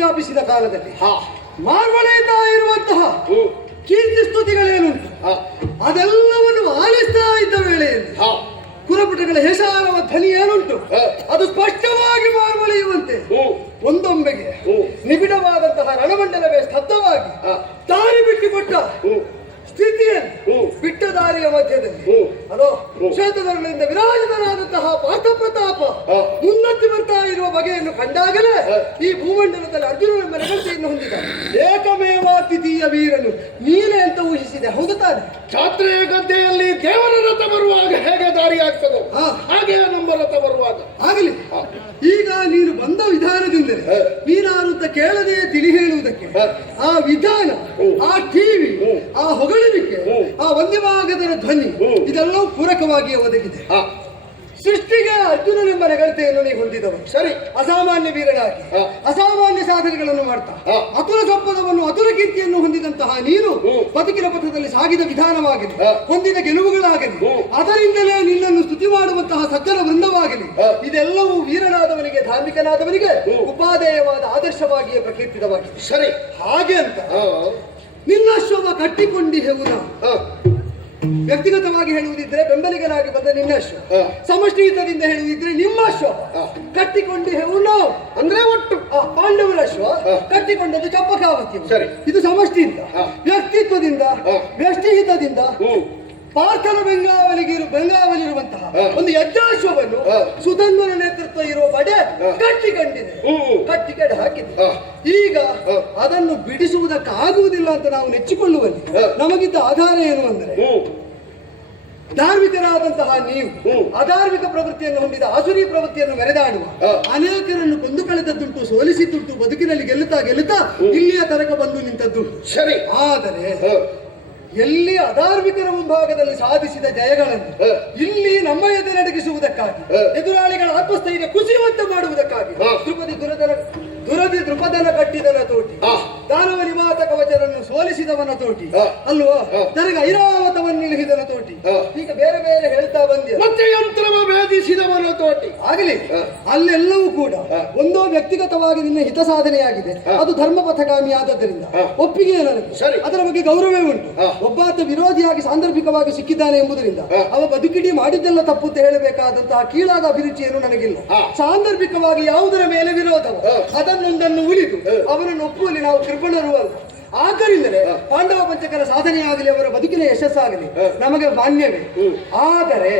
ವ್ಯಾಪಿಸಿದ ಕಾಲದಲ್ಲಿ ಮಾರ್ವಳೆಯುತ್ತಾ ಇರುವಂತಹ ಕೀರ್ತಿ ಸ್ತುತಿಗಳೇನುಂಟು ಅದೆಲ್ಲವನ್ನು ಆಲಿಸ್ತಾ ಇದ್ದ ವೇಳೆಯಲ್ಲಿ ಕುರಪುಟಗಳ ಹೆಸರವ ಧ್ವನಿ ಏನುಂಟು ಅದು ಸ್ಪಷ್ಟವಾಗಿ ಮಾರ್ವಳೆಯುವಂತೆ ಒಂದೊಮ್ಮೆಗೆ ನಿಬಿಡವಾದಂತಹ ರಣಮಂಡಲವೇ ಸ್ತಬ್ಧವಾಗಿ ದಾರಿ ಬಿಟ್ಟುಕೊಟ್ಟ ಸ್ಥಿತಿಯಲ್ಲಿ ಬಿಟ್ಟ ದಾರಿಯ ಮಧ್ಯದಲ್ಲಿ ಅದೋ ಕ್ಷೇತ್ರಗಳಿಂದ ವಿರಾಜಿತನಾದಂತಹ ಪಾರ್ಥ ಪ್ರತಾಪ ಮುನ್ನತ್ತಿ ಬರ್ತಾ ಇರುವ ಬಗೆಯನ್ನು ಕಂಡಾಗಲೇ ಈ ಭೂಮಂಡಲದಲ್ಲಿ ಅರ್ಜುನನೆಂಬ ನೆಗಲ್ತೆಯನ್ನು ಹೊಂದಿದ ಏಕಮೇವಾದ್ವಿತೀಯ ವೀರನು ನೀನೇ ಅಂತ ಊಹಿಸಿದೆ. ಹೌದು ತಾನೆ? ಛಾತ್ರೆಯ ಗದ್ದೆಯಲ್ಲಿ ದೇವರ ರಥ ಬರುವಾಗ ಹೇಗೆ ದಾರಿ ಆಗ್ತದೋ ಹಾಗೆ ನಮ್ಮ ರಥ ಬರುವಾಗ ಆಗಲಿ. ಈಗ ನೀನು ಬಂದ ವಿಧಾನದಿಂದಲೇ ನೀನಾರು ಅಂತ ಕೇಳದೆ ತಿಳಿ ಹೇಳುವುದಕ್ಕೆ ಆ ವಿಧಾನ, ಆ ಟಿವಿ, ಆ ಹೊಗಳಿಕೆ, ಆ ವಂದ್ಯವಾಗದ ಧ್ವನಿ ಇದೆಲ್ಲವೂ ಪೂರಕವಾಗಿ ಒದಗಿದೆ. ಸೃಷ್ಟಿಗೆ ಅರ್ಜುನನೆಂಬ ನೆಗಲ್ತೆಯನ್ನು ನೀ ಹೊಂದಿದವನು. ಸರಿ, ಅಸಾಮಾನ್ಯ ವೀರನಾಗಿ ಅಸಾಮಾನ್ಯ ಸಾಧನೆಗಳನ್ನು ಮಾಡ್ತಾ ಅತುಲ ಸಂಪದವನ್ನು ಅತುಲ ಕೀರ್ತಿಯನ್ನು ಹೊಂದಿದಂತಹ ನೀನು ಬದುಕಿನ ಪಥದಲ್ಲಿ ಸಾಗಿದ ವಿಧಾನವಾಗಲಿ, ಹೊಂದಿದ ಗೆಲುವುಗಳಾಗಲಿ, ಅದರಿಂದಲೇ ನಿನ್ನನ್ನು ಸ್ತುತಿ ಮಾಡುವಂತಹ ಸಜ್ಜನ ವೃಂದವಾಗಲಿ, ಇದೆಲ್ಲವೂ ವೀರನಾದವನಿಗೆ, ಧಾರ್ಮಿಕನಾದವನಿಗೆ ಉಪಾದೇಯವಾದ ಆದರ್ಶವಾಗಿಯೇ ಪ್ರಕೀರ್ತಿತವಾಗಿದೆ. ಸರಿ, ಹಾಗೆ ಅಂತ ನಿನ್ನ ಶವ ಕಟ್ಟಿಕೊಂಡಿಹೆವುನ ವ್ಯಕ್ತಿಗತವಾಗಿ ಹೇಳುವುದಿದ್ರೆ ಬೆಂಬಲಿಗನಾಗಿ ಬಂದ ನಿನ್ನ ಅಶ್ವ, ಸಮಷ್ಟಿ ಹಿತದಿಂದ ಹೇಳುವುದಿದ್ರೆ ನಿಮ್ಮ ಅಶ್ವ ಕಟ್ಟಿಕೊಂಡಿಹೆವು ನಾವು ಅಂದ್ರೆ ಒಟ್ಟು ಪಾಂಡವರ ಅಶ್ವ ಕಟ್ಟಿಕೊಂಡದ್ದು ಚಪ್ಪಕಾವತಿ. ಇದು ಸಮಷ್ಟಿಯಿಂದ, ವ್ಯಕ್ತಿತ್ವದಿಂದ, ವ್ಯಷ್ಟಿ ಹಿತದಿಂದ ಪಾರ್ಥನ ಬೆಂಗಾವಲಿರುವಂತಹ ಒಂದು ಯಜ್ಞಾಶ್ವವನ್ನು ಸುಧನ್ವನ ನೇತೃತ್ವ ಇರುವ ಬಡೆ ಕಟ್ಟಿಕಡೆ ಹಾಕಿದೆ. ಈಗ ಅದನ್ನು ಬಿಡಿಸುವುದಕ್ಕಾಗುವುದಿಲ್ಲ ಅಂತ ನಾವು ನೆಚ್ಚಿಕೊಳ್ಳುವಲ್ಲಿ ನಮಗಿದ್ದ ಆಧಾರ ಏನು ಅಂದರೆ, ಧಾರ್ಮಿಕರಾದಂತಹ ನೀವು ಅಧಾರ್ಮಿಕ ಪ್ರವೃತ್ತಿಯನ್ನು ಹೊಂದಿದ ಆಸುರಿ ಪ್ರವೃತ್ತಿಯನ್ನು ಮೆರೆದಾಡುವ ಅನೇಕರನ್ನು ಕೊಂದು ಕಳೆದದ್ದುಂಟು, ಸೋಲಿಸಿದ್ದುಂಟು, ಬದುಕಿನಲ್ಲಿ ಗೆಲ್ಲುತ್ತಾ ಇಲ್ಲಿಯ ತನಕ ಬಂದು ನಿಂತದ್ದು. ಸರಿ, ಆದರೆ ಎಲ್ಲಿ ಅಧಾರ್ಮಿಕರ ಮುಂಭಾಗದಲ್ಲಿ ಸಾಧಿಸಿದ ಜಯಗಳನ್ನು ಇಲ್ಲಿ ನಮ್ಮ ಎದುರಡಗಿಸುವುದಕ್ಕಾಗಿ, ಎದುರಾಳಿಗಳ ಆತ್ಮಸ್ಥೈರ್ಯ ಕುಸಿಯುವಂತೆ ಮಾಡುವುದಕ್ಕಾಗಿ ದೃಪದನ ಕಟ್ಟಿದನ ತೋಟಿ, ದಾನವ ನಿವಾತ ಕವಚರನ್ನು ಸೋಲಿಸಿದವನ ತೋಟಿ ಅಲ್ವಾ, ತನಗೆ ಐರಾವತವನ್ನು ನಿಲ್ಲಿಸಿದನ ತೋಟಿ, ಈಗ ಬೇರೆ ಬೇರೆ ಹೇಳ್ತಾ ಬಂದಿ, ಮತ್ತೆ ಯಂತ್ರವ ಭೇದಿಸಿದವನ ತೋಟಿ. ಆಗಲಿ, ಅಲ್ಲೆಲ್ಲವೂ ಕೂಡ ಒಂದೋ ವ್ಯಕ್ತಿಗತವಾಗಿ ನಿನ್ನ ಹಿತ ಸಾಧನೆಯಾಗಿದೆ, ಅದು ಧರ್ಮ ಪಥಗಾಮಿ ಆದದ್ದರಿಂದ ಒಪ್ಪಿಗೆ ನನಗೆ, ಅದರ ಬಗ್ಗೆ ಗೌರವವೇ ಉಂಟು. ಒಬ್ಬಾತ ವಿರೋಧಿಯಾಗಿ ಸಾಂದರ್ಭಿಕವಾಗಿ ಸಿಕ್ಕಿದ್ದಾನೆ ಎಂಬುದರಿಂದ ಅವ ಬದುಕಿಡಿ ಮಾಡಿದ್ದೆಲ್ಲ ತಪ್ಪು ಅಂತ ಹೇಳಬೇಕಾದಂತಹ ಕೀಳಾದ ಅಭಿರುಚಿಯನ್ನು ನನಗಿಲ್ಲ. ಸಾಂದರ್ಭಿಕವಾಗಿ ಯಾವುದರ ಮೇಲೆ ವಿರೋಧವ ಅದನ್ನೊಂದನ್ನು ಉಳಿದು ಅವನನ್ನು ಒಪ್ಪುವಲ್ಲಿ ನಾವು ಕೃಪಣರು ಅಲ್ಲ. ಆದ್ದರಿಂದಲೇ ಪಾಂಡವ ಪಂಚಕರ ಸಾಧನೆಯಾಗಲಿ, ಅವರ ಬದುಕಿನ ಯಶಸ್ಸಾಗಲಿ ನಮಗೆ ಮಾನ್ಯವೇ. ಆದರೆ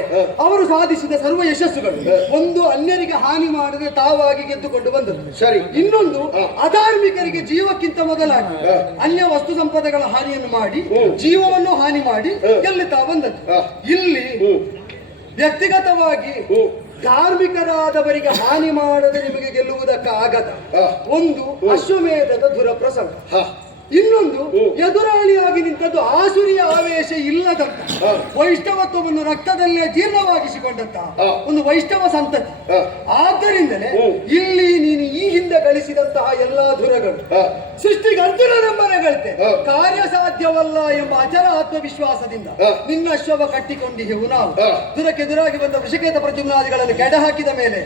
ಅವರು ಸಾಧಿಸಿದ ಸರ್ವ ಯಶಸ್ಸುಗಳು ಒಂದು ಅನ್ಯರಿಗೆ ಹಾನಿ ಮಾಡದೆ ತಾವಾಗಿ ಗೆದ್ದುಕೊಂಡು ಬಂದದ್ದು. ಸರಿ, ಇನ್ನೊಂದು ಅಧಾರ್ಮಿಕರಿಗೆ ಜೀವಕ್ಕಿಂತ ಮೊದಲಾಗಿ ಅನ್ಯ ವಸ್ತು ಸಂಪದಗಳ ಹಾನಿಯನ್ನು ಮಾಡಿ ಜೀವವನ್ನು ಹಾನಿ ಮಾಡಿ ಗೆಲ್ಲುತ್ತಾ ಬಂದದ್ದು. ಇಲ್ಲಿ ವ್ಯಕ್ತಿಗತವಾಗಿ ಧಾರ್ಮಿಕರಾದವರಿಗೆ ಹಾನಿ ಮಾಡದೆ ನಿಮಗೆ ಗೆಲ್ಲುವುದಕ್ಕಾಗದ ಒಂದು ಅಶ್ವಮೇಧದ ದುರಪ್ರಸಂಗ. ಇನ್ನೊಂದು ಎದುರಾಳಿಯಾಗಿ ನಿಂತದ್ದು ಆಸುರಿಯ ಆವೇಶ ಇಲ್ಲದಂತ ವೈಷ್ಣವತ್ವವನ್ನು ರಕ್ತದಲ್ಲೇ ಜೀರ್ಣವಾಗಿಸಿಕೊಂಡಂತಹ ಒಂದು ವೈಷ್ಣವ ಸಂತತಿ. ಆದ್ದರಿಂದಲೇ ಇಲ್ಲಿ ನೀನು ಈ ಹಿಂದೆ ಗಳಿಸಿದಂತಹ ಎಲ್ಲಾ ಧುರಗಳು ಸೃಷ್ಟಿಗೆ ಅರ್ಜುನನೆಂಬನೆಗಳತೆ ಕಾರ್ಯ ಸಾಧ್ಯವಲ್ಲ ಎಂಬ ಅಚಲ ಆತ್ಮವಿಶ್ವಾಸದಿಂದ ನಿನ್ನ ಅಶ್ವವ ಕಟ್ಟಿಕೊಂಡಿದ್ದೆವು ನಾವು. ದುರಕ್ಕೆದುರಾಗಿ ಬಂದ ವೃಷಕೇತ ಪ್ರದ್ಯುಮ್ನಾದಿಗಳನ್ನು ಕೆಡ ಹಾಕಿದ ಮೇಲೆ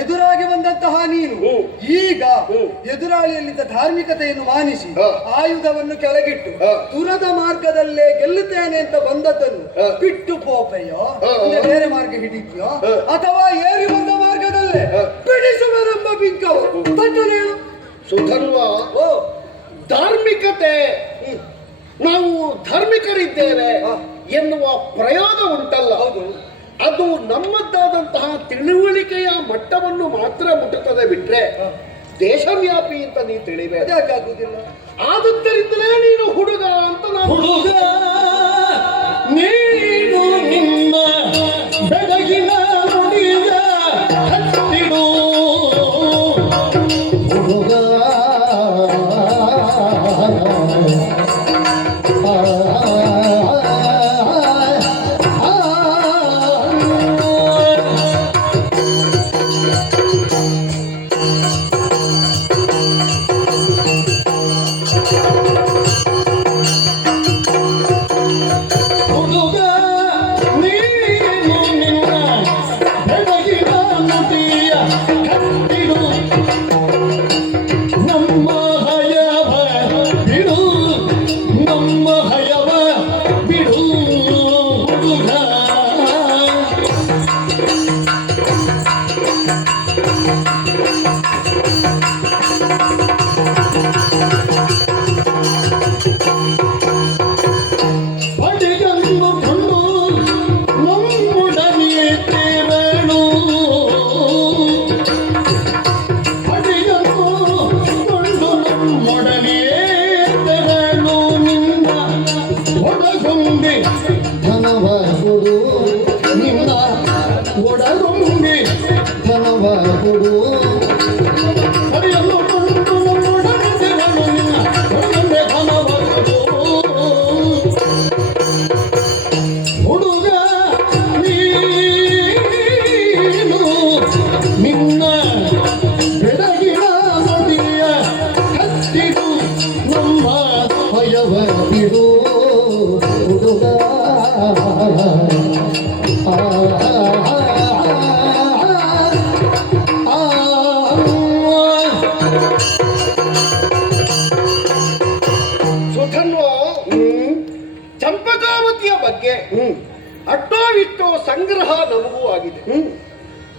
ಎದುರಾಗಿ ಬಂದಂತಹ ನೀನು ಈಗ ಎದುರಾಳಿಯಲ್ಲಿದ್ದ ಧಾರ್ಮಿಕತೆಯನ್ನು ಮಾನಿಸಿ ಆಯುಧವನ್ನು ಕೆಳಗಿಟ್ಟು ತುರದ ಮಾರ್ಗದಲ್ಲೇ ಗೆಲ್ಲುತ್ತೇನೆ ಅಂತ ಬಂದದ್ದನ್ನು ಬಿಟ್ಟು ಪೋಪೆಯೋ ಬೇರೆ ಮಾರ್ಗ ಹಿಡಿದ್ಯೋ ಅಥವಾ ಏರಿ ಬಂದ ಮಾರ್ಗದಲ್ಲೇ ಬಿಡಿಸುವರೆಂಬ ಬಿಂಕವು ತಟ್ಟನೆ ಸುಧರ್ವ. ಧಾರ್ಮಿಕತೆ, ನಾವು ಧಾರ್ಮಿಕರಿದ್ದೇವೆ ಎನ್ನುವ ಪ್ರಯೋಗ ಉಂಟಲ್ಲ, ಅದು ನಮ್ಮದ್ದಾದಂತಹ ತಿಳುವಳಿಕೆಯ ಮಟ್ಟವನ್ನು ಮಾತ್ರ ಮುಟ್ಟುತ್ತದೆ ಬಿಟ್ರೆ ದೇಶವ್ಯಾಪಿ ಅಂತ ನೀನು ತಿಳಿಬೇಕಾಗುವುದಿಲ್ಲ. ಆದುದರಿಂದಲೇ ನೀನು ಹುಡುಗ ಅಂತ ನಾನು ಹುಡುಗ ನೀನು ನಿನ್ನ ಬೆಳಗಿನ ನುಡಿಯ ಹತ್ತಿಡು ಹುಡುಗ ಚಂಪಕಾವತಿಯ ಬಗ್ಗೆ ಅಟ್ಟೋ ಇಟ್ಟೋ ಸಂಗ್ರಹ ನಮಗೂ ಆಗಿದೆ.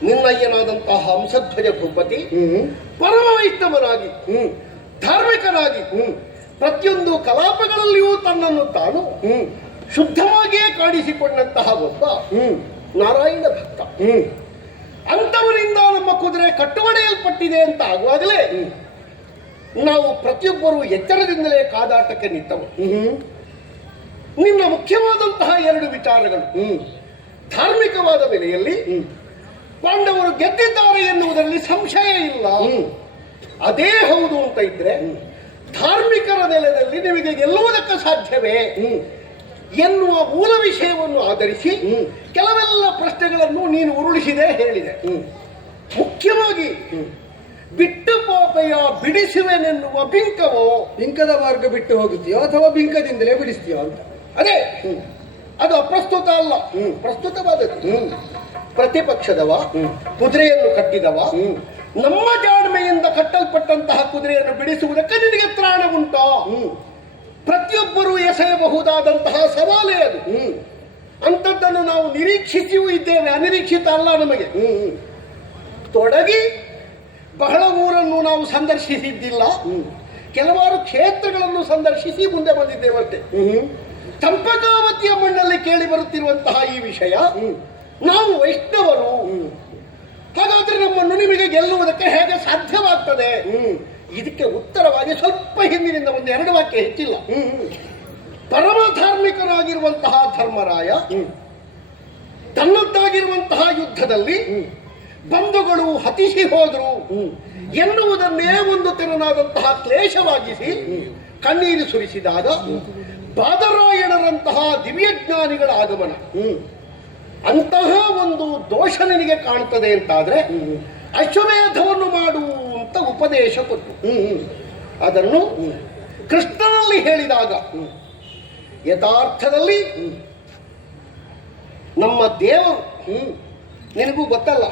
ನಿನ್ನಯ್ಯನಾದಂತಹ ಹಂಸಧ್ವಜ ಭೂಪತಿ ಪರಮ ವೈಷ್ಣವನಾಗಿ ಧಾರ್ಮಿಕನಾಗಿ ಪ್ರತಿಯೊಂದು ಕಲಾಪಗಳಲ್ಲಿಯೂ ತನ್ನನ್ನು ತಾನು ಶುದ್ಧವಾಗಿಯೇ ಕಾಣಿಸಿಕೊಂಡಂತಹ ಒಬ್ಬ ನಾರಾಯಣ ಭಕ್ತ. ಅಂತವರಿಂದ ನಮ್ಮ ಕುದುರೆ ಕಟ್ಟುವಡೆಯಲ್ಪಟ್ಟಿದೆ ಅಂತ ಆಗುವಾಗಲೇ ನಾವು ಪ್ರತಿಯೊಬ್ಬರು ಎಚ್ಚರದಿಂದಲೇ ಕಾದಾಟಕ್ಕೆ ನಿಂತವು. ನಿನ್ನ ಮುಖ್ಯವಾದಂತಹ ಎರಡು ವಿಚಾರಗಳು, ಧಾರ್ಮಿಕವಾದ ಬೆಲೆಯಲ್ಲಿ ಪಾಂಡವರು ಗೆದ್ದಿದ್ದಾರೆ ಎನ್ನುವುದರಲ್ಲಿ ಸಂಶಯ ಇಲ್ಲ, ಅದೇ ಹೌದು ಅಂತ ಇದ್ರೆ ಧಾರ್ಮಿಕರ ನೆಲದಲ್ಲಿ ನಿಮಗೆ ಗೆಲ್ಲುವುದಕ್ಕೆ ಸಾಧ್ಯವೇ ಎನ್ನುವ ಮೂಲ ವಿಷಯವನ್ನು ಆಧರಿಸಿ ಕೆಲವೆಲ್ಲ ಪ್ರಶ್ನೆಗಳನ್ನು ನೀನು ಉರುಳಿಸಿದೆ, ಹೇಳಿದೆ. ಮುಖ್ಯವಾಗಿ ಬಿಟ್ಟು ಪೋಪೆಯ ಬಿಡಿಸುವೆನೆನ್ನುವ ಬಿಂಕವೋ, ಬಿಂಕದ ಮಾರ್ಗ ಬಿಟ್ಟು ಹೋಗುತ್ತೀಯೋ ಅಥವಾ ಬಿಂಕದಿಂದಲೇ ಬಿಡಿಸ್ತೀಯೋ ಅಂತ. ಅದೇ ಅದು ಅಪ್ರಸ್ತುತ ಅಲ್ಲ, ಪ್ರಸ್ತುತವಾದದ್ದು. ಪ್ರತಿಪಕ್ಷದವ ಕುದುರೆಯನ್ನು ಕಟ್ಟಿದವ ನಮ್ಮ ಜಾಣ್ಮೆಯಿಂದ ಕಟ್ಟಲ್ಪಟ್ಟಂತಹ ಕುದುರೆಯನ್ನು ಬಿಡಿಸುವುದಕ್ಕೆ ನಿನಗೆ ತ್ರಾಣ ಉಂಟೋ? ಪ್ರತಿಯೊಬ್ಬರೂ ಎಸೆಯಬಹುದಾದಂತಹ ಸವಾಲೇ ಅದು. ಅಂಥದ್ದನ್ನು ನಾವು ನಿರೀಕ್ಷಿಸಿಯೂ ಇದ್ದೇವೆ, ಅನಿರೀಕ್ಷಿತ ಅಲ್ಲ ನಮಗೆ. ತೊಡಗಿ ಬಹಳ ಊರನ್ನು ನಾವು ಸಂದರ್ಶಿಸಿದ್ದಿಲ್ಲ, ಕೆಲವಾರು ಕ್ಷೇತ್ರಗಳನ್ನು ಸಂದರ್ಶಿಸಿ ಮುಂದೆ ಬಂದಿದ್ದೇವಷ್ಟೇ. ಚಂಪಕಾವತಿಯ ಮಣ್ಣಲ್ಲಿ ಕೇಳಿ ಬರುತ್ತಿರುವಂತಹ ಈ ವಿಷಯ, ನಾವು ವೈಷ್ಣವರು, ಹಾಗಾದ್ರೆ ನಮ್ಮನ್ನು ನಿಮಗೆ ಗೆಲ್ಲುವುದಕ್ಕೆ ಹೇಗೆ ಸಾಧ್ಯವಾಗ್ತದೆ? ಇದಕ್ಕೆ ಉತ್ತರವಾಗಿ ಸ್ವಲ್ಪ ಹಿಂದಿನಿಂದ ಒಂದು ಎರಡು ವಾಕ್ಯ ಹೆಚ್ಚಿಲ್ಲ. ಪರಮ ಧಾರ್ಮಿಕನಾಗಿರುವಂತಹ ಧರ್ಮರಾಯ ತನ್ನದ್ದಾಗಿರುವಂತಹ ಯುದ್ಧದಲ್ಲಿ ಬಂಧುಗಳು ಹತಿಸಿ ಹೋದ್ರು ಎನ್ನುವುದನ್ನೇ ಒಂದು ತೆರನಾದಂತಹ ಕ್ಲೇಶವಾಗಿಸಿ ಕಣ್ಣೀರು ಸುರಿಸಿದಾಗ ಬಾದರಾಯಣರಂತಹ ದಿವ್ಯಜ್ಞಾನಿಗಳ ಆಗಮನ, ಅಂತಹ ಒಂದು ದೋಷ ನಿನಗೆ ಕಾಣ್ತದೆ ಅಂತಾದ್ರೆ ಅಶ್ವಮೇಧವನ್ನು ಮಾಡು ಅಂತ ಉಪದೇಶ ಕೊಟ್ಟು ಅದನ್ನು ಕೃಷ್ಣನಲ್ಲಿ ಹೇಳಿದಾಗ ಯಥಾರ್ಥದಲ್ಲಿ ನಮ್ಮ ದೇವರು ನಿನಗೂ ಗೊತ್ತಲ್ಲ,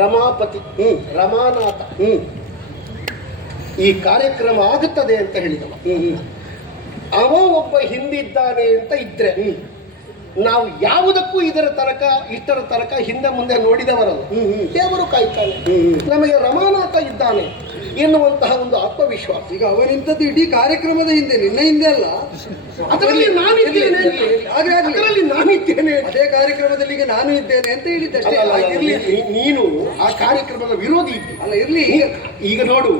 ರಮಾಪತಿ ರಮಾನಾಥ ಈ ಕಾರ್ಯಕ್ರಮ ಆಗುತ್ತದೆ ಅಂತ ಹೇಳಿದವ. ಅವ ಒಬ್ಬ ಹಿಂದಿದ್ದಾನೆ ಅಂತ ಇದ್ರೆ ನಾವು ಯಾವುದಕ್ಕೂ ಇಷ್ಟರ ತನಕ ಹಿಂದೆ ಮುಂದೆ ನೋಡಿದವರಲ್ಲ. ದೇವರು ಕಾಯ್ತಾನೆ, ನಮಗೆ ರಮಾನಾಥ ಇದ್ದಾನೆ ಎನ್ನುವಂತಹ ಒಂದು ಆತ್ಮವಿಶ್ವಾಸ. ಈಗ ಅವನಿಂತದ್ದು ಇಡೀ ಕಾರ್ಯಕ್ರಮದ ಹಿಂದೆ, ನಿನ್ನ ಹಿಂದೆ ಅಲ್ಲ, ಅದರಲ್ಲಿ ನಾನಿದ್ದೇನೆ, ಅದರಲ್ಲಿ ನಾನಿದ್ದೇನೆ, ಅದೇ ಕಾರ್ಯಕ್ರಮದಲ್ಲಿ ಈಗ ನಾನು ಇದ್ದೇನೆ ಅಂತ ಹೇಳಿದ್ದಷ್ಟೇ. ನೀನು ಆ ಕಾರ್ಯಕ್ರಮದ ವಿರೋಧಿ ಇದ್ದಿ ಅಲ್ಲ, ಇರ್ಲಿ. ಈಗ ನೋಡು,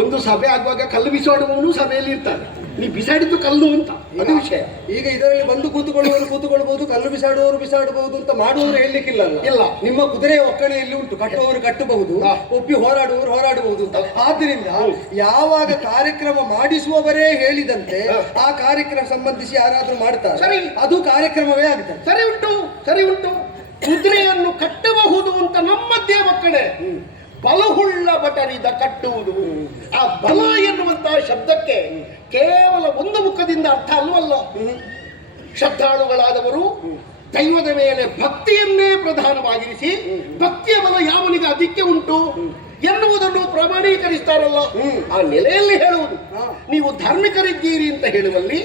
ಒಂದು ಸಭೆ ಆಗುವಾಗ ಕಲ್ಲು ಬಿಸಾಡುವವನು ಸಭೆಯಲ್ಲಿ ಇರ್ತಾನೆ, ನೀ ಬಿಸಾಡಿದ್ದು ಕಲ್ಲು ಅಂತ ಅದು ವಿಷಯ. ಈಗ ಇದರಲ್ಲಿ ಬಂದು ಕೂತ್ಕೊಳ್ಳಬಹುದು, ಕಲ್ಲು ಬಿಸಾಡಬಹುದು ಅಂತ ಮಾಡುವವರು ಹೇಳಲಿಕ್ಕಿಲ್ಲ. ಇಲ್ಲ, ನಿಮ್ಮ ಕುದುರೆಯ ಒಕ್ಕಣೆಯಲ್ಲಿ ಉಂಟು, ಕಟ್ಟುವವರು ಕಟ್ಟಬಹುದು, ಒಪ್ಪಿ ಹೋರಾಡುವವರು ಹೋರಾಡಬಹುದು ಅಂತ. ಆದ್ರಿಂದ ಯಾವಾಗ ಕಾರ್ಯಕ್ರಮ ಮಾಡಿಸುವವರೇ ಹೇಳಿದಂತೆ ಆ ಕಾರ್ಯಕ್ರಮ ಸಂಬಂಧಿಸಿ ಯಾರಾದ್ರೂ ಮಾಡ್ತಾರೆ, ಅದು ಕಾರ್ಯಕ್ರಮವೇ ಆಗುತ್ತೆ. ಸರಿ ಉಂಟು. ಕುದುರೆಯನ್ನು ಕಟ್ಟಬಹುದು ಅಂತ ನಮ್ಮದೇ ಒಕ್ಕಣೆ, ಬಲಹುಳ್ಳ ಬಟರಿದ ಕಟ್ಟುವುದು. ಆ ಬಲ ಎನ್ನುವಂತಹ ಶಬ್ದಕ್ಕೆ ಕೇವಲ ಒಂದು ಮುಖದಿಂದ ಅರ್ಥ ಅಲ್ಲವಲ್ಲ. ಶ್ರದ್ಧಾಳುಗಳಾದವರು ದೈವದ ಮೇಲೆ ಭಕ್ತಿಯನ್ನೇ ಪ್ರಧಾನವಾಗಿರಿಸಿ ಭಕ್ತಿಯ ಬಲ ಯಾವನಿಗೆ ಅದಕ್ಕೆ ಉಂಟು ಎನ್ನುವುದನ್ನು ಪ್ರಮಾಣೀಕರಿಸ್ತಾರಲ್ಲ, ಆ ನೆಲೆಯಲ್ಲಿ ಹೇಳುವುದು. ನೀವು ಧಾರ್ಮಿಕರಿದ್ದೀರಿ ಅಂತ ಹೇಳುವಲ್ಲಿ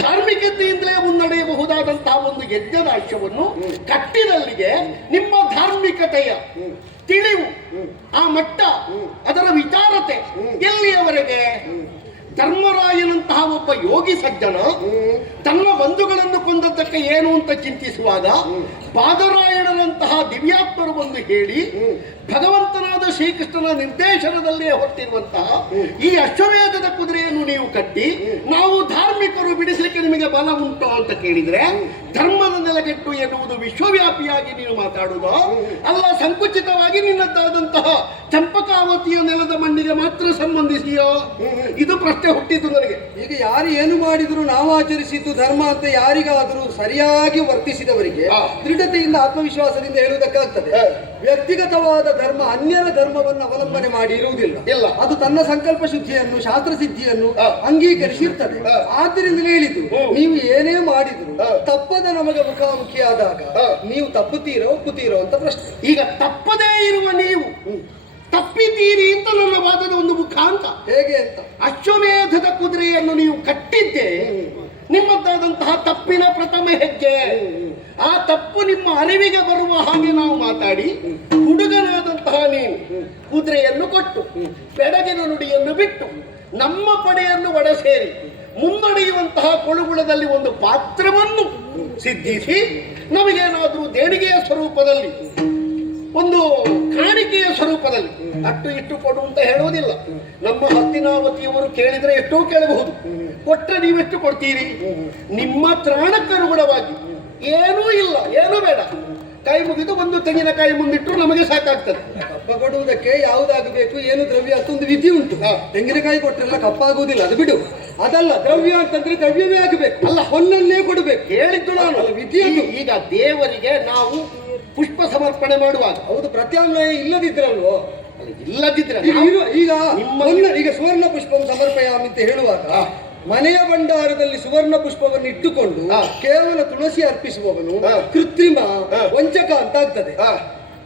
ಧಾರ್ಮಿಕತೆಯಿಂದಲೇ ಮುನ್ನಡೆಯಬಹುದಾದಂತಹ ಒಂದು ಯಜ್ಞದ ಆಶ್ಯವನ್ನು ಕಟ್ಟಿದಲ್ಲಿಗೆ ನಿಮ್ಮ ಧಾರ್ಮಿಕತೆಯ ತಿಳಿವು, ಆ ಮಟ್ಟ, ಅದರ ವಿಚಾರತೆ ಎಲ್ಲಿಯವರೆಗೆ ಧರ್ಮರಾಯನಂತಹ ಒಬ್ಬ ಯೋಗಿ ಸಜ್ಜನ ತನ್ನ ಬಂಧುಗಳನ್ನು ಕೊಂದದ್ದಕ್ಕೆ ಏನು ಅಂತ ಚಿಂತಿಸುವಾಗ ಬಾದರಾಯಣನಂತಹ ದಿವ್ಯಾತ್ಮರು ಬಂದು ಹೇಳಿ ಭಗವಂತನಾದ ಶ್ರೀಕೃಷ್ಣನ ನಿರ್ದೇಶನದಲ್ಲೇ ಹೊರಟಿರುವಂತಹ ಈ ಅಶ್ವಮೇಧದ ಕುದುರೆಯನ್ನು ನೀವು ಕಟ್ಟಿ ನಾವು ಧಾರ್ಮಿಕರು ಬಿಡಿಸಲಿಕ್ಕೆ ನಿಮಗೆ ಬಲ ಉಂಟು ಅಂತ ಕೇಳಿದ್ರೆ ಧರ್ಮದ ನೆಲೆಗೆಟ್ಟು ಎನ್ನುವುದು ವಿಶ್ವವ್ಯಾಪಿಯಾಗಿ ನೀನು ಮಾತಾಡುವುದು ಅಲ್ಲ, ಸಂಕುಚಿತವಾಗಿ ನಿನ್ನದ್ದಾದಂತಹ ಚಂಪಕಾವತಿಯ ನೆಲದ ಮಣ್ಣಿಗೆ ಮಾತ್ರ ಸಂಬಂಧಿಸಿಯೋ? ಇದು ಪ್ರಶ್ನೆ ಹುಟ್ಟಿದ್ದು ನನಗೆ. ಈಗ ಯಾರು ಏನು ಮಾಡಿದ್ರು ನಾವು ಆಚರಿಸಿದ್ದು ಧರ್ಮ ಅಂತ ಯಾರಿಗಾದರೂ ಸರಿಯಾಗಿ ವರ್ತಿಸಿದವರಿಗೆ ದೃಢತೆಯಿಂದ ಆತ್ಮವಿಶ್ವಾಸದಿಂದ ಹೇಳುವುದಕ್ಕಾಗ್ತದೆ. ವ್ಯಕ್ತಿಗತವಾದ ಧರ್ಮ ಅನ್ಯರ ಧರ್ಮವನ್ನು ಅವಲಂಬನೆ ಮಾಡಿ ಇರುವುದಿಲ್ಲ. ಅದು ತನ್ನ ಸಂಕಲ್ಪ ಶುದ್ಧಿಯನ್ನು, ಶಾಸ್ತ್ರ ಸಿದ್ಧಿಯನ್ನು ಅಂಗೀಕರಿಸಿರ್ತದೆ. ಆದ್ದರಿಂದಲೇ ಹೇಳಿದ್ದು, ನೀವು ಏನೇ ಮಾಡಿದ್ರು ತಪ್ಪದ ನಮಗೆ ಮುಖಾಮುಖಿಯಾದಾಗ ನೀವು ತಪ್ಪುತ್ತೀರೋ ಒಪ್ಪುತ್ತೀರೋ ಅಂತ ಪ್ರಶ್ನೆ. ಈಗ ತಪ್ಪದೇ ಇರುವ ನೀವು ತಪ್ಪಿದ್ದೀರಿ ಅಂತ ನನ್ನ ವಾದದ ಒಂದು ಮುಖಾಂತ. ಹೇಗೆ ಅಂತ? ಅಶ್ವಮೇಧದ ಕುದುರೆಯನ್ನು ನೀವು ಕಟ್ಟಿದ್ದೆ ನಿಮ್ಮದಾದಂತಹ ತಪ್ಪಿನ ಪ್ರಥಮ ಹೆಜ್ಜೆ. ಆ ತಪ್ಪು ನಿಮ್ಮ ಅರಿವಿಗೆ ಬರುವ ಹಾಗೆ ನಾವು ಮಾತಾಡಿ ಹುಡುಗನಾದಂತಹ ನೀವು ಕುದುರೆಯನ್ನು ಕೊಟ್ಟು ಬೆಡಗಿನ ನುಡಿಯನ್ನು ಬಿಟ್ಟು ನಮ್ಮ ಪಡೆಯನ್ನು ಒಡಸೇರಿ ಮುನ್ನಡೆಯುವಂತಹ ಕೊಳುಗುಳದಲ್ಲಿ ಒಂದು ಪಾತ್ರವನ್ನು ಸಿದ್ಧಿಸಿ ನಮಗೇನಾದರೂ ದೇಣಿಗೆಯ ಸ್ವರೂಪದಲ್ಲಿ, ಒಂದು ಕಾಣಿಕೆಯ ಸ್ವರೂಪದಲ್ಲಿ ಅಟ್ಟು ಇಟ್ಟು ಕೊಡು ಅಂತ ಹೇಳುವುದಿಲ್ಲ. ನಮ್ಮ ಹಸ್ತಿನಾವತಿಯವರು ಕೇಳಿದ್ರೆ ಎಷ್ಟೋ ಕೇಳಬಹುದು, ಕೊಟ್ಟರೆ ನೀವೆಷ್ಟು ಕೊಡ್ತೀರಿ? ನಿಮ್ಮ ತ್ರಾಣಕ್ಕನುಗುಣವಾಗಿ. ಏನೂ ಇಲ್ಲ, ಏನೂ ಬೇಡ, ಕೈ ಮುಗಿದು ಒಂದು ತೆಂಗಿನಕಾಯಿ ಮುಂದಿಟ್ಟು ನಮಗೆ ಸಾಕಾಗ್ತದೆ. ಕಪ್ಪ ಕೊಡುವುದಕ್ಕೆ ಯಾವುದಾಗಬೇಕು, ಏನು ದ್ರವ್ಯ ಅಂತ ಒಂದು ವಿಧಿ ಉಂಟು. ತೆಂಗಿನಕಾಯಿ ಕೊಟ್ಟರೆಲ್ಲ ಕಪ್ಪಾಗುವುದಿಲ್ಲ, ಅದು ಬಿಡು. ಅದಲ್ಲ, ದ್ರವ್ಯ ಅಂತಂದ್ರೆ ದ್ರವ್ಯವೇ ಆಗಬೇಕು, ಅಲ್ಲ ಹೊನ್ನನ್ನೇ ಕೊಡಬೇಕು. ಹೇಳಿದ್ದು ನಾನು, ವಿಧಿಯನ್ನು. ಈಗ ದೇವರಿಗೆ ನಾವು ಪುಷ್ಪ ಸಮರ್ಪಣೆ ಮಾಡುವಾಗ ಹೌದು ಪ್ರತ್ಯಾಮ್ನಾಯ ಇಲ್ಲದಿದ್ರಲ್ವೋ? ಇಲ್ಲದಿದ್ರೆ ಈಗ ಸುವರ್ಣ ಪುಷ್ಪ ಸಮರ್ಪಯಾಮಿ ಅಂತ ಹೇಳುವಾಗ ಮನೆಯ ಭಂಡಾರದಲ್ಲಿ ಸುವರ್ಣ ಪುಷ್ಪವನ್ನು ಇಟ್ಟುಕೊಂಡು ಕೇವಲ ತುಳಸಿ ಅರ್ಪಿಸುವವನು ಕೃತ್ರಿಮ ವಂಚಕ ಅಂತ ಆಗ್ತದೆ.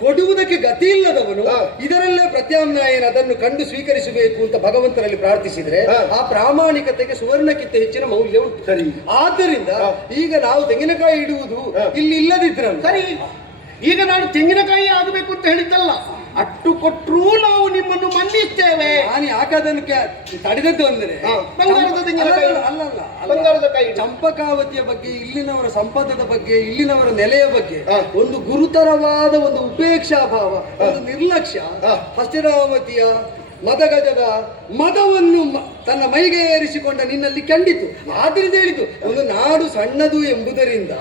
ಕೊಡುವುದಕ್ಕೆ ಗತಿ ಇಲ್ಲದವನು ಇದರಲ್ಲೇ ಪ್ರತ್ಯಾಮ್ನಾಯನ ಅದನ್ನು ಕಂಡು ಸ್ವೀಕರಿಸಬೇಕು ಅಂತ ಭಗವಂತನಲ್ಲಿ ಪ್ರಾರ್ಥಿಸಿದ್ರೆ ಆ ಪ್ರಾಮಾಣಿಕತೆಗೆ ಸುವರ್ಣಕ್ಕಿಂತ ಹೆಚ್ಚಿನ ಮೌಲ್ಯ ಉಂಟು. ಆದ್ದರಿಂದ ಈಗ ನಾವು ತೆಂಗಿನಕಾಯಿ ಇಡುವುದು ಇಲ್ಲಿ ಇಲ್ಲದಿದ್ರೆ ಸರಿ. ಈಗ ನಾನು ತೆಂಗಿನಕಾಯಿ ಆಗಬೇಕು ಅಂತ ಹೇಳಿದ್ದಲ್ಲ, ಅಟ್ಟು ಕೊಟ್ಟರೂ ನಾವು ನಿಮ್ಮನ್ನು ಮನ್ನಿಸ್ತೇವೆ. ನಾನು ಯಾಕದನ್ನು ತಡೆದದ್ದು ಅಂದರೆ ಬಂಗಾರದ ಕೈ ಚಂಪಕಾವತಿಯ ಬಗ್ಗೆ, ಇಲ್ಲಿನವರ ಸಂಪದದ ಬಗ್ಗೆ, ಇಲ್ಲಿನವರ ನೆಲೆಯ ಬಗ್ಗೆ ಒಂದು ಗುರುತರವಾದ ಒಂದು ಉಪೇಕ್ಷಾ ಭಾವ, ಒಂದು ನಿರ್ಲಕ್ಷ್ಯ ಹಸ್ತಿನಾವತಿಯ ಮದಗಜದ ಮದವನ್ನು ತನ್ನ ಮೈಗೆ ಏರಿಸಿಕೊಂಡ ನಿನ್ನಲ್ಲಿ ಕಂಡಿತು. ಆದ್ರಿಂದ ಹೇಳಿತು, ಒಂದು ನಾಡು ಸಣ್ಣದು ಎಂಬುದರಿಂದ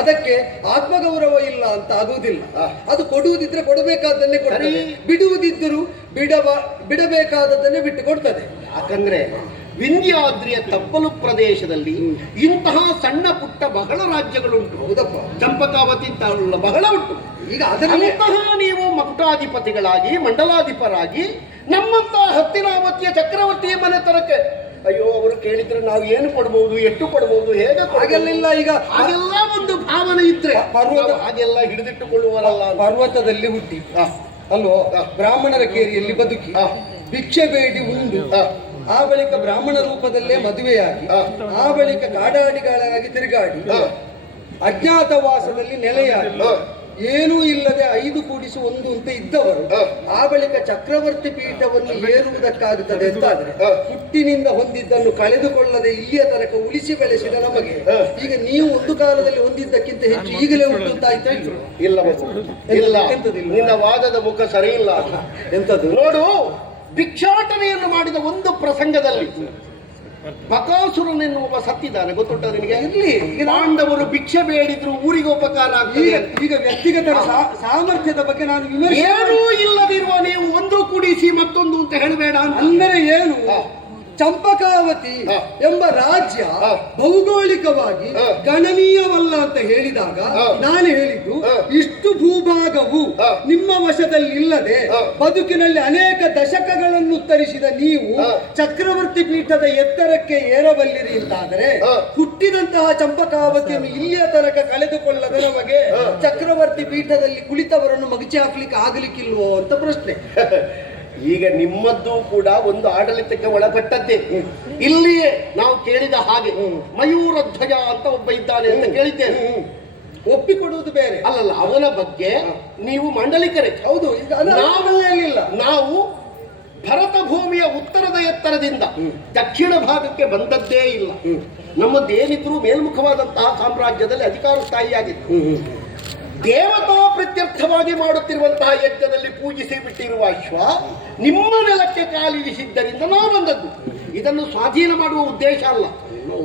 ಅದಕ್ಕೆ ಆತ್ಮಗೌರವ ಇಲ್ಲ ಅಂತ ಆಗುವುದಿಲ್ಲ. ಅದು ಕೊಡುವುದಿದ್ರೆ ಕೊಡಬೇಕಾದನ್ನೇ ಕೊಡ್ತದೆ, ಬಿಡುವುದಿದ್ದರೂ ಬಿಡಬೇಕಾದದ್ದನ್ನೇ ಬಿಟ್ಟು ಕೊಡ್ತದೆ. ಯಾಕಂದ್ರೆ ವಿಂಧ್ಯಾದ್ರಿಯ ತಪ್ಪಲು ಪ್ರದೇಶದಲ್ಲಿ ಇಂತಹ ಸಣ್ಣ ಪುಟ್ಟ ಬಹಳ ರಾಜ್ಯಗಳುಂಟು. ಹೌದಪ್ಪ, ಚಂಪಕಾವತಿ ಅಂತ ಬಹಳ ಉಂಟು. ಈಗ ಅದರಲ್ಲಿ ನೀವು ಮಕುಟಾಧಿಪತಿಗಳಾಗಿ ಮಂಡಲಾಧಿಪರಾಗಿ ನಮ್ಮಂತಹ ಹತ್ತಿನಾವತಿಯ ಚಕ್ರವರ್ತಿಯ ಮನೆತನಕ್ಕೆ ಅಯ್ಯೋ ಅವರು ಕೇಳಿದ್ರೆ ನಾವು ಏನು ಕೊಡಬಹುದು, ಎಷ್ಟು ಕೊಡಬಹುದು, ಹೇಗೆ ಹಾಗೆಲ್ಲ ಈಗ ಹಾಗೆಲ್ಲ ಒಂದು ಭಾವನೆ ಇದ್ರೆ ಹಾಗೆಲ್ಲ ಹಿಡಿದಿಟ್ಟುಕೊಳ್ಳುವರಲ್ಲ. ಪರ್ವತದಲ್ಲಿ ಹುಟ್ಟಿ ಅಲ್ವೋ, ಬ್ರಾಹ್ಮಣರ ಕೇರಿಯಲ್ಲಿ ಬದುಕಿ ಭಿಕ್ಷೆ ಬೇಡಿ ಉಂಡು, ಆ ಬಳಿಕ ಬ್ರಾಹ್ಮಣ ರೂಪದಲ್ಲೇ ಮದುವೆಯಾಗಿ, ಆ ಬಳಿಕ ಕಾಡಾಡಿಗಳಾಗಿ ತಿರುಗಾಡಿ, ಅಜ್ಞಾತವಾಸದಲ್ಲಿ ನೆಲೆಯಾಗಿ, ಏನೂ ಇಲ್ಲದೆ 5+1 ಅಂತ ಇದ್ದವರು ಆ ಬಳಿಕ ಚಕ್ರವರ್ತಿ ಪೀಠವನ್ನು ಏರುವುದಕ್ಕಾಗುತ್ತದೆ ಅಂತಾದ್ರೆ ಹುಟ್ಟಿನಿಂದ ಹೊಂದಿದ್ದನ್ನು ಕಳೆದುಕೊಳ್ಳದೆ ಇಲ್ಲಿಯ ತನಕ ಉಳಿಸಿ ಬೆಳೆಸಿದ ನಮಗೆ ಈಗ ನೀವು ಒಂದು ಕಾಲದಲ್ಲಿ ಹೊಂದಿದ್ದಕ್ಕಿಂತ ಹೆಚ್ಚು ಈಗಲೇ ಉಂಟು ಅಂತ ಆಯ್ತಾ? ಇಲ್ಲ, ನಿನ್ನ ವಾದದ ಮುಖ ಸರಿ ಇಲ್ಲ. ಎಂತದ್ದು ನೋಡು, ಭಿಕ್ಷಾಟನೆಯನ್ನು ಮಾಡಿದ ಒಂದು ಪ್ರಸಂಗದಲ್ಲಿ ಬಕಾಸುರನೆನ್ನುವ ಸತ್ತಿದ್ದಾನೆ, ಗೊತ್ತುಂಟ ನಿನಗೆ? ಇರ್ಲಿ, ಪಾಂಡವರು ಭಿಕ್ಷೆ ಬೇಡಿದ್ರು ಊರಿಗೆ ಉಪಕಾರ ಆಗ್ತದೆ. ಈಗ ವ್ಯಕ್ತಿಗತ ಸಾಮರ್ಥ್ಯದ ಬಗ್ಗೆ ನಾನು ವಿಮರ್ಶೆ ಏನೂ ಇಲ್ಲದಿರುವ ನೀವು ಒಂದು ಕೂಡಿಸಿ ಮತ್ತೊಂದು ಅಂತ ಹೇಳಬೇಡ. ಅಂದರೆ ಏನು, ಚಂಪಕಾವತಿ ಎಂಬ ರಾಜ್ಯ ಭೌಗೋಳಿಕವಾಗಿ ಗಣನೀಯವಲ್ಲ ಅಂತ ಹೇಳಿದಾಗ ನಾನು ಹೇಳಿದ್ದು, ಇಷ್ಟು ಭೂಭಾಗವು ನಿಮ್ಮ ವಶದಲ್ಲಿ ಇಲ್ಲದೆ ಬದುಕಿನಲ್ಲಿ ಅನೇಕ ದಶಕಗಳನ್ನು ಉತ್ತರಿಸಿದ ನೀವು ಚಕ್ರವರ್ತಿ ಪೀಠದ ಎತ್ತರಕ್ಕೆ ಏರಬಲ್ಲಿರಿ ಅಂತಾದರೆ ಹುಟ್ಟಿದಂತಹ ಚಂಪಕಾವತಿಯನ್ನು ಇಲ್ಲಿಯ ತನಕ ಕಳೆದುಕೊಳ್ಳದ ನಮಗೆ ಚಕ್ರವರ್ತಿ ಪೀಠದಲ್ಲಿ ಕುಳಿತವರನ್ನು ಮಗಚಿ ಹಾಕ್ಲಿಕ್ಕೆ ಆಗಲಿಕ್ಕಿಲ್ವೋ ಅಂತ ಪ್ರಶ್ನೆ. ಈಗ ನಿಮ್ಮದ್ದು ಕೂಡ ಒಂದು ಆಡಳಿತಕ್ಕೆ ಒಳಪಟ್ಟದ್ದೇ. ಇಲ್ಲಿಯೇ ನಾವು ಕೇಳಿದ ಹಾಗೆ ಮಯೂರಧ್ವಜ ಅಂತ ಒಬ್ಬ ಇದ್ದಾನೆ ಅಂತ ಕೇಳಿದ್ದೇನೆ. ಒಪ್ಪಿಕೊಡುವುದು ಬೇರೆ ಅಲ್ಲಲ್ಲ, ಅವನ ಬಗ್ಗೆ ನೀವು ಮಂಡಲಿಕರೇ. ಹೌದು, ನಾವು ಭರತ ಭೂಮಿಯ ಉತ್ತರದ ಎತ್ತರದಿಂದ ದಕ್ಷಿಣ ಭಾಗಕ್ಕೆ ಬಂದದ್ದೇ ಇಲ್ಲ. ನಮ್ಮದೇನಿದ್ರು ಮೇಲ್ಮುಖವಾದಂತಹ ಸಾಮ್ರಾಜ್ಯದಲ್ಲಿ ಅಧಿಕಾರ ಸ್ಥಾಯಿಯಾಗಿತ್ತು. ದೇವತಾ ಪ್ರತ್ಯರ್ಥವಾಗಿ ಮಾಡುತ್ತಿರುವಂತಹ ಯಜ್ಞದಲ್ಲಿ ಪೂಜಿಸಿ ಬಿಟ್ಟಿರುವ ಅಶ್ವ ನಿಮ್ಮ ನೆಲಕ್ಕೆ ಕಾಲಿರಿಸಿದ್ದರಿಂದ ನಾವು ಬಂದದ್ದು. ಇದನ್ನು ಸ್ವಾಧೀನ ಮಾಡುವ ಉದ್ದೇಶ ಅಲ್ಲ.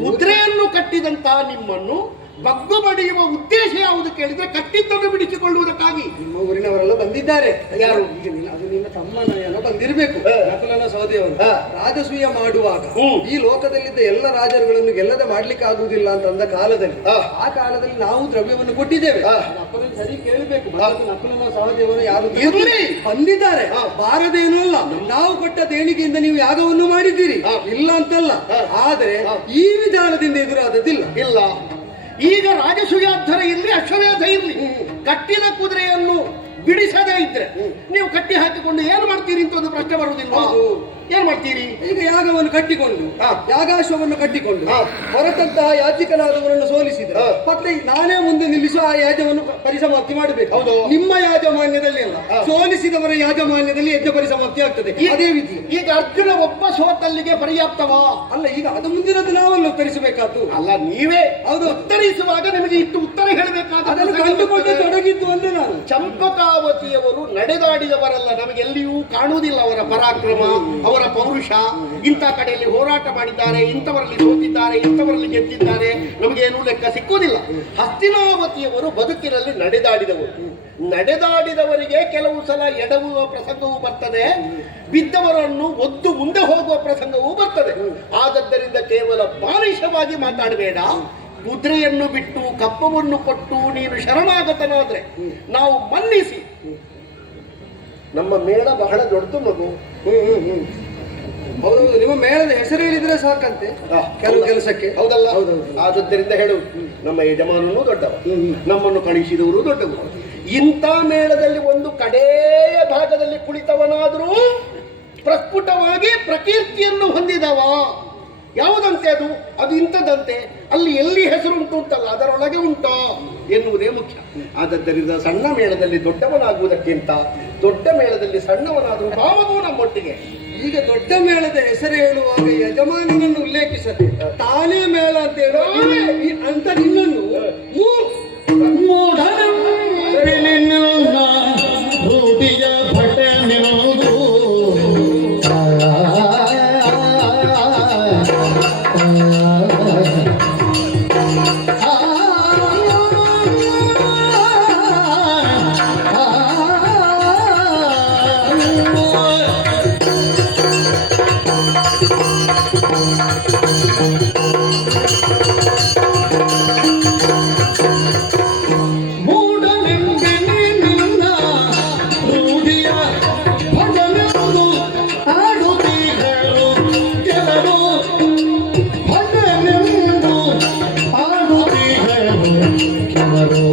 ಮುದ್ರೆಯನ್ನು ಕಟ್ಟಿದಂತಹ ನಿಮ್ಮನ್ನು ಬಗ್ಗು ಬಡಿಯುವ ಉದ್ದೇಶ ಯಾವುದು ಕೇಳಿದ್ರೆ ಕಟ್ಟಿದ್ದನ್ನು ಬಿಡಿಸಿಕೊಳ್ಳುವುದಕ್ಕಾಗಿ. ನಿಮ್ಮ ಊರಿನವರೆಲ್ಲ ಬಂದಿದ್ದಾರೆ. ಯಾರು? ಅದು ನಿನ್ನ ತಮ್ಮನ ಬಂದಿರಬೇಕು, ನಕುಲನ ಸಹೋದರನು. ರಾಜಸೂಯ ಮಾಡುವಾಗ ಈ ಲೋಕದಲ್ಲಿದ್ದ ಎಲ್ಲ ರಾಜರುಗಳನ್ನು ಗೆಲ್ಲದೆ ಮಾಡ್ಲಿಕ್ಕೆ ಆಗುವುದಿಲ್ಲ ಅಂತ ಅಂದ ಕಾಲದಲ್ಲಿ ಆ ಕಾಲದಲ್ಲಿ ನಾವು ದ್ರವ್ಯವನ್ನು ಕೊಟ್ಟಿದ್ದೇವೆ. ಸರಿ ಕೇಳಬೇಕು, ನಕುಲನ ಸಹೋದರನು ಯಾರು ಬಂದಿದ್ದಾರೆ, ಬಾರದೇನೂ ಅಲ್ಲ. ನಾವು ಕೊಟ್ಟ ದೇಣಿಗೆಯಿಂದ ನೀವು ಯಾಗವನ್ನು ಮಾಡಿದ್ದೀರಿ, ಇಲ್ಲ ಅಂತಲ್ಲ. ಆದರೆ ಈ ವಿಧಾನದಿಂದ ಎದುರಾದದಿಲ್ಲ. ಇಲ್ಲ, ಈಗ ರಾಜಸೂಯಾಧ್ವರ ಇರ್ಲಿ, ಅಶ್ವಮೇಧ ಇರ್ಲಿ, ಕಟ್ಟಿದ ಕುದುರೆಯನ್ನು ಬಿಡಿಸದೇ ಇದ್ರೆ ನೀವು ಕಟ್ಟಿ ಹಾಕಿಕೊಂಡು ಏನು ಮಾಡ್ತೀರಿ ಅಂತ ಒಂದು ಪ್ರಶ್ನೆ ಬರುವುದಿಲ್ಲ. ಏನ್ ಮಾಡ್ತೀರಿ? ಈಗ ಯಾಗವನ್ನು ಕಟ್ಟಿಕೊಂಡು, ಯಾಗಾಶ್ವವನ್ನು ಕಟ್ಟಿಕೊಂಡು ಹೊರತಂತಹ ಯಾಜಿಕನಾದವರನ್ನು ಸೋಲಿಸಿದ್ರೆ ಮತ್ತೆ ನಾನೇ ಮುಂದೆ ನಿಲ್ಲಿಸಿ ಆ ಯಾಜವನ್ನು ಪರಿಸಮಾಪ್ತಿ ಮಾಡಬೇಕು. ಹೌದು, ನಿಮ್ಮ ಯಾಜಮಾನ್ಯದಲ್ಲಿ ಅಲ್ಲ, ಸೋಲಿಸಿದವರ ಯಾಜಮಾನ್ಯದಲ್ಲಿ ಯಜ್ಞ ಪರಿಸಮಾಪ್ತಿ ಆಗ್ತದೆ. ಅದೇ ವಿಧಿ. ಈಗ ಅರ್ಜುನ ಒಬ್ಬ ಸೋತಲ್ಲಿಗೆ ಪರ್ಯಾಪ್ತವಾ? ಅಲ್ಲ, ಈಗ ಅದು ಮುಂದಿನದ್ದು ನಾವಲ್ಲ ಉತ್ತರಿಸಬೇಕಾದ್ದು. ಅಲ್ಲ, ನೀವೇ. ಹೌದು, ಉತ್ತರಿಸುವಾಗ ನಿಮಗೆ ಇಷ್ಟು ಉತ್ತರ ಹೇಳಬೇಕಾದ ಅದನ್ನು ಕಂಡುಕೊಂಡೇ ತೊಡಗಿದ್ದು ಅಂದ್ರೆ ನಾನು. ಚಂಪಕಾವತಿಯವರು ನಡೆದಾಡಿದವರಲ್ಲ, ನಮಗೆಲ್ಲಿಯೂ ಕಾಣುವುದಿಲ್ಲ ಅವರ ಪರಾಕ್ರಮ, ಅವರ ಪೌರುಷ. ಇಂಥ ಕಡೆಯಲ್ಲಿ ಹೋರಾಟ ಮಾಡಿದ್ದಾರೆ, ಇಂಥವರಲ್ಲಿ ಸೋತಿದ್ದಾರೆ, ಇಂಥವರಲ್ಲಿ ಗೆದ್ದಿದ್ದಾರೆ, ನಮಗೇನೂ ಲೆಕ್ಕ ಸಿಕ್ಕುವುದಿಲ್ಲ. ಹಸ್ತಿನಾವತಿಯವರು ಬದುಕಿನಲ್ಲಿ ನಡೆದಾಡಿದವರಿಗೆ ಕೆಲವು ಸಲ ಎಡವುವ ಪ್ರಸಂಗವೂ ಬರ್ತದೆ, ಬಿದ್ದವರನ್ನು ಒದ್ದು ಮುಂದೆ ಹೋಗುವ ಪ್ರಸಂಗವೂ ಬರ್ತದೆ. ಆದದ್ದರಿಂದ ಕೇವಲ ಬಾಲಿಶವಾಗಿ ಮಾತಾಡಬೇಡ. ಕುದುರೆಯನ್ನು ಬಿಟ್ಟು ಕಪ್ಪವನ್ನು ಕೊಟ್ಟು ನೀನು ಶರಣಾಗತನಾದ್ರೆ ನಾವು ಮನ್ನಿಸಿ. ನಮ್ಮ ಮೇಳ ಬಹಳ ದೊಡ್ಡದು ಮಗು. ಹೌದು, ನಿಮ್ಮ ಮೇಳದ ಹೆಸರು ಹೇಳಿದ್ರೆ ಸಾಕಂತೆ ಕೆಲವು ಕೆಲಸಕ್ಕೆ. ಹೌದಲ್ಲ? ಆದದ್ದರಿಂದ ಹೇಳು, ನಮ್ಮ ಯಜಮಾನನು ದೊಡ್ಡವ, ನಮ್ಮನ್ನು ಕಳಿಸಿದವರು ದೊಡ್ಡವರು. ಇಂಥ ಮೇಳದಲ್ಲಿ ಒಂದು ಕಡೆಯ ಭಾಗದಲ್ಲಿ ಕುಳಿತವನಾದರೂ ಪ್ರಸ್ಫುಟವಾಗಿ ಪ್ರಕೀರ್ತಿಯನ್ನು ಹೊಂದಿದವ. ಯಾವುದಂತೆ ಅದು? ಅದು ಇಂಥದ್ದಂತೆ, ಅಲ್ಲಿ ಎಲ್ಲಿ ಹೆಸರುಂಟು ಅಂತಲ್ಲ, ಅದರೊಳಗೆ ಉಂಟೋ ಎನ್ನುವುದೇ ಮುಖ್ಯ. ಆದ್ದರಿಂದ ಸಣ್ಣ ಮೇಳದಲ್ಲಿ ದೊಡ್ಡವನಾಗುವುದಕ್ಕಿಂತ ದೊಡ್ಡ ಮೇಳದಲ್ಲಿ ಸಣ್ಣವನಾದರೂ ಭಾವವೂ ನಮ್ಮೊಟ್ಟಿಗೆ. ಈಗ ದೊಡ್ಡ ಮೇಳದ ಹೆಸರು ಹೇಳುವಾಗ ಯಜಮಾನನನ್ನು ಉಲ್ಲೇಖಿಸದೆ ತಾನೇ ಮೇಳ ಅಂತ ಹೇಳುವ ಅಂತ ನಿನ್ನನ್ನು ರೂಢಿಯ ಭಟನೆಂದು ಮೂಢನೆಂಬೆನೆ ನಿನ್ನ ರೂಢಿಯ ಭಜನೆಂದು ಆಡುತ್ತೀಗರು ಕೆಲವು ಭಜನೆಂದು ಆಡುತ್ತೀಗರು ಕೆಲವು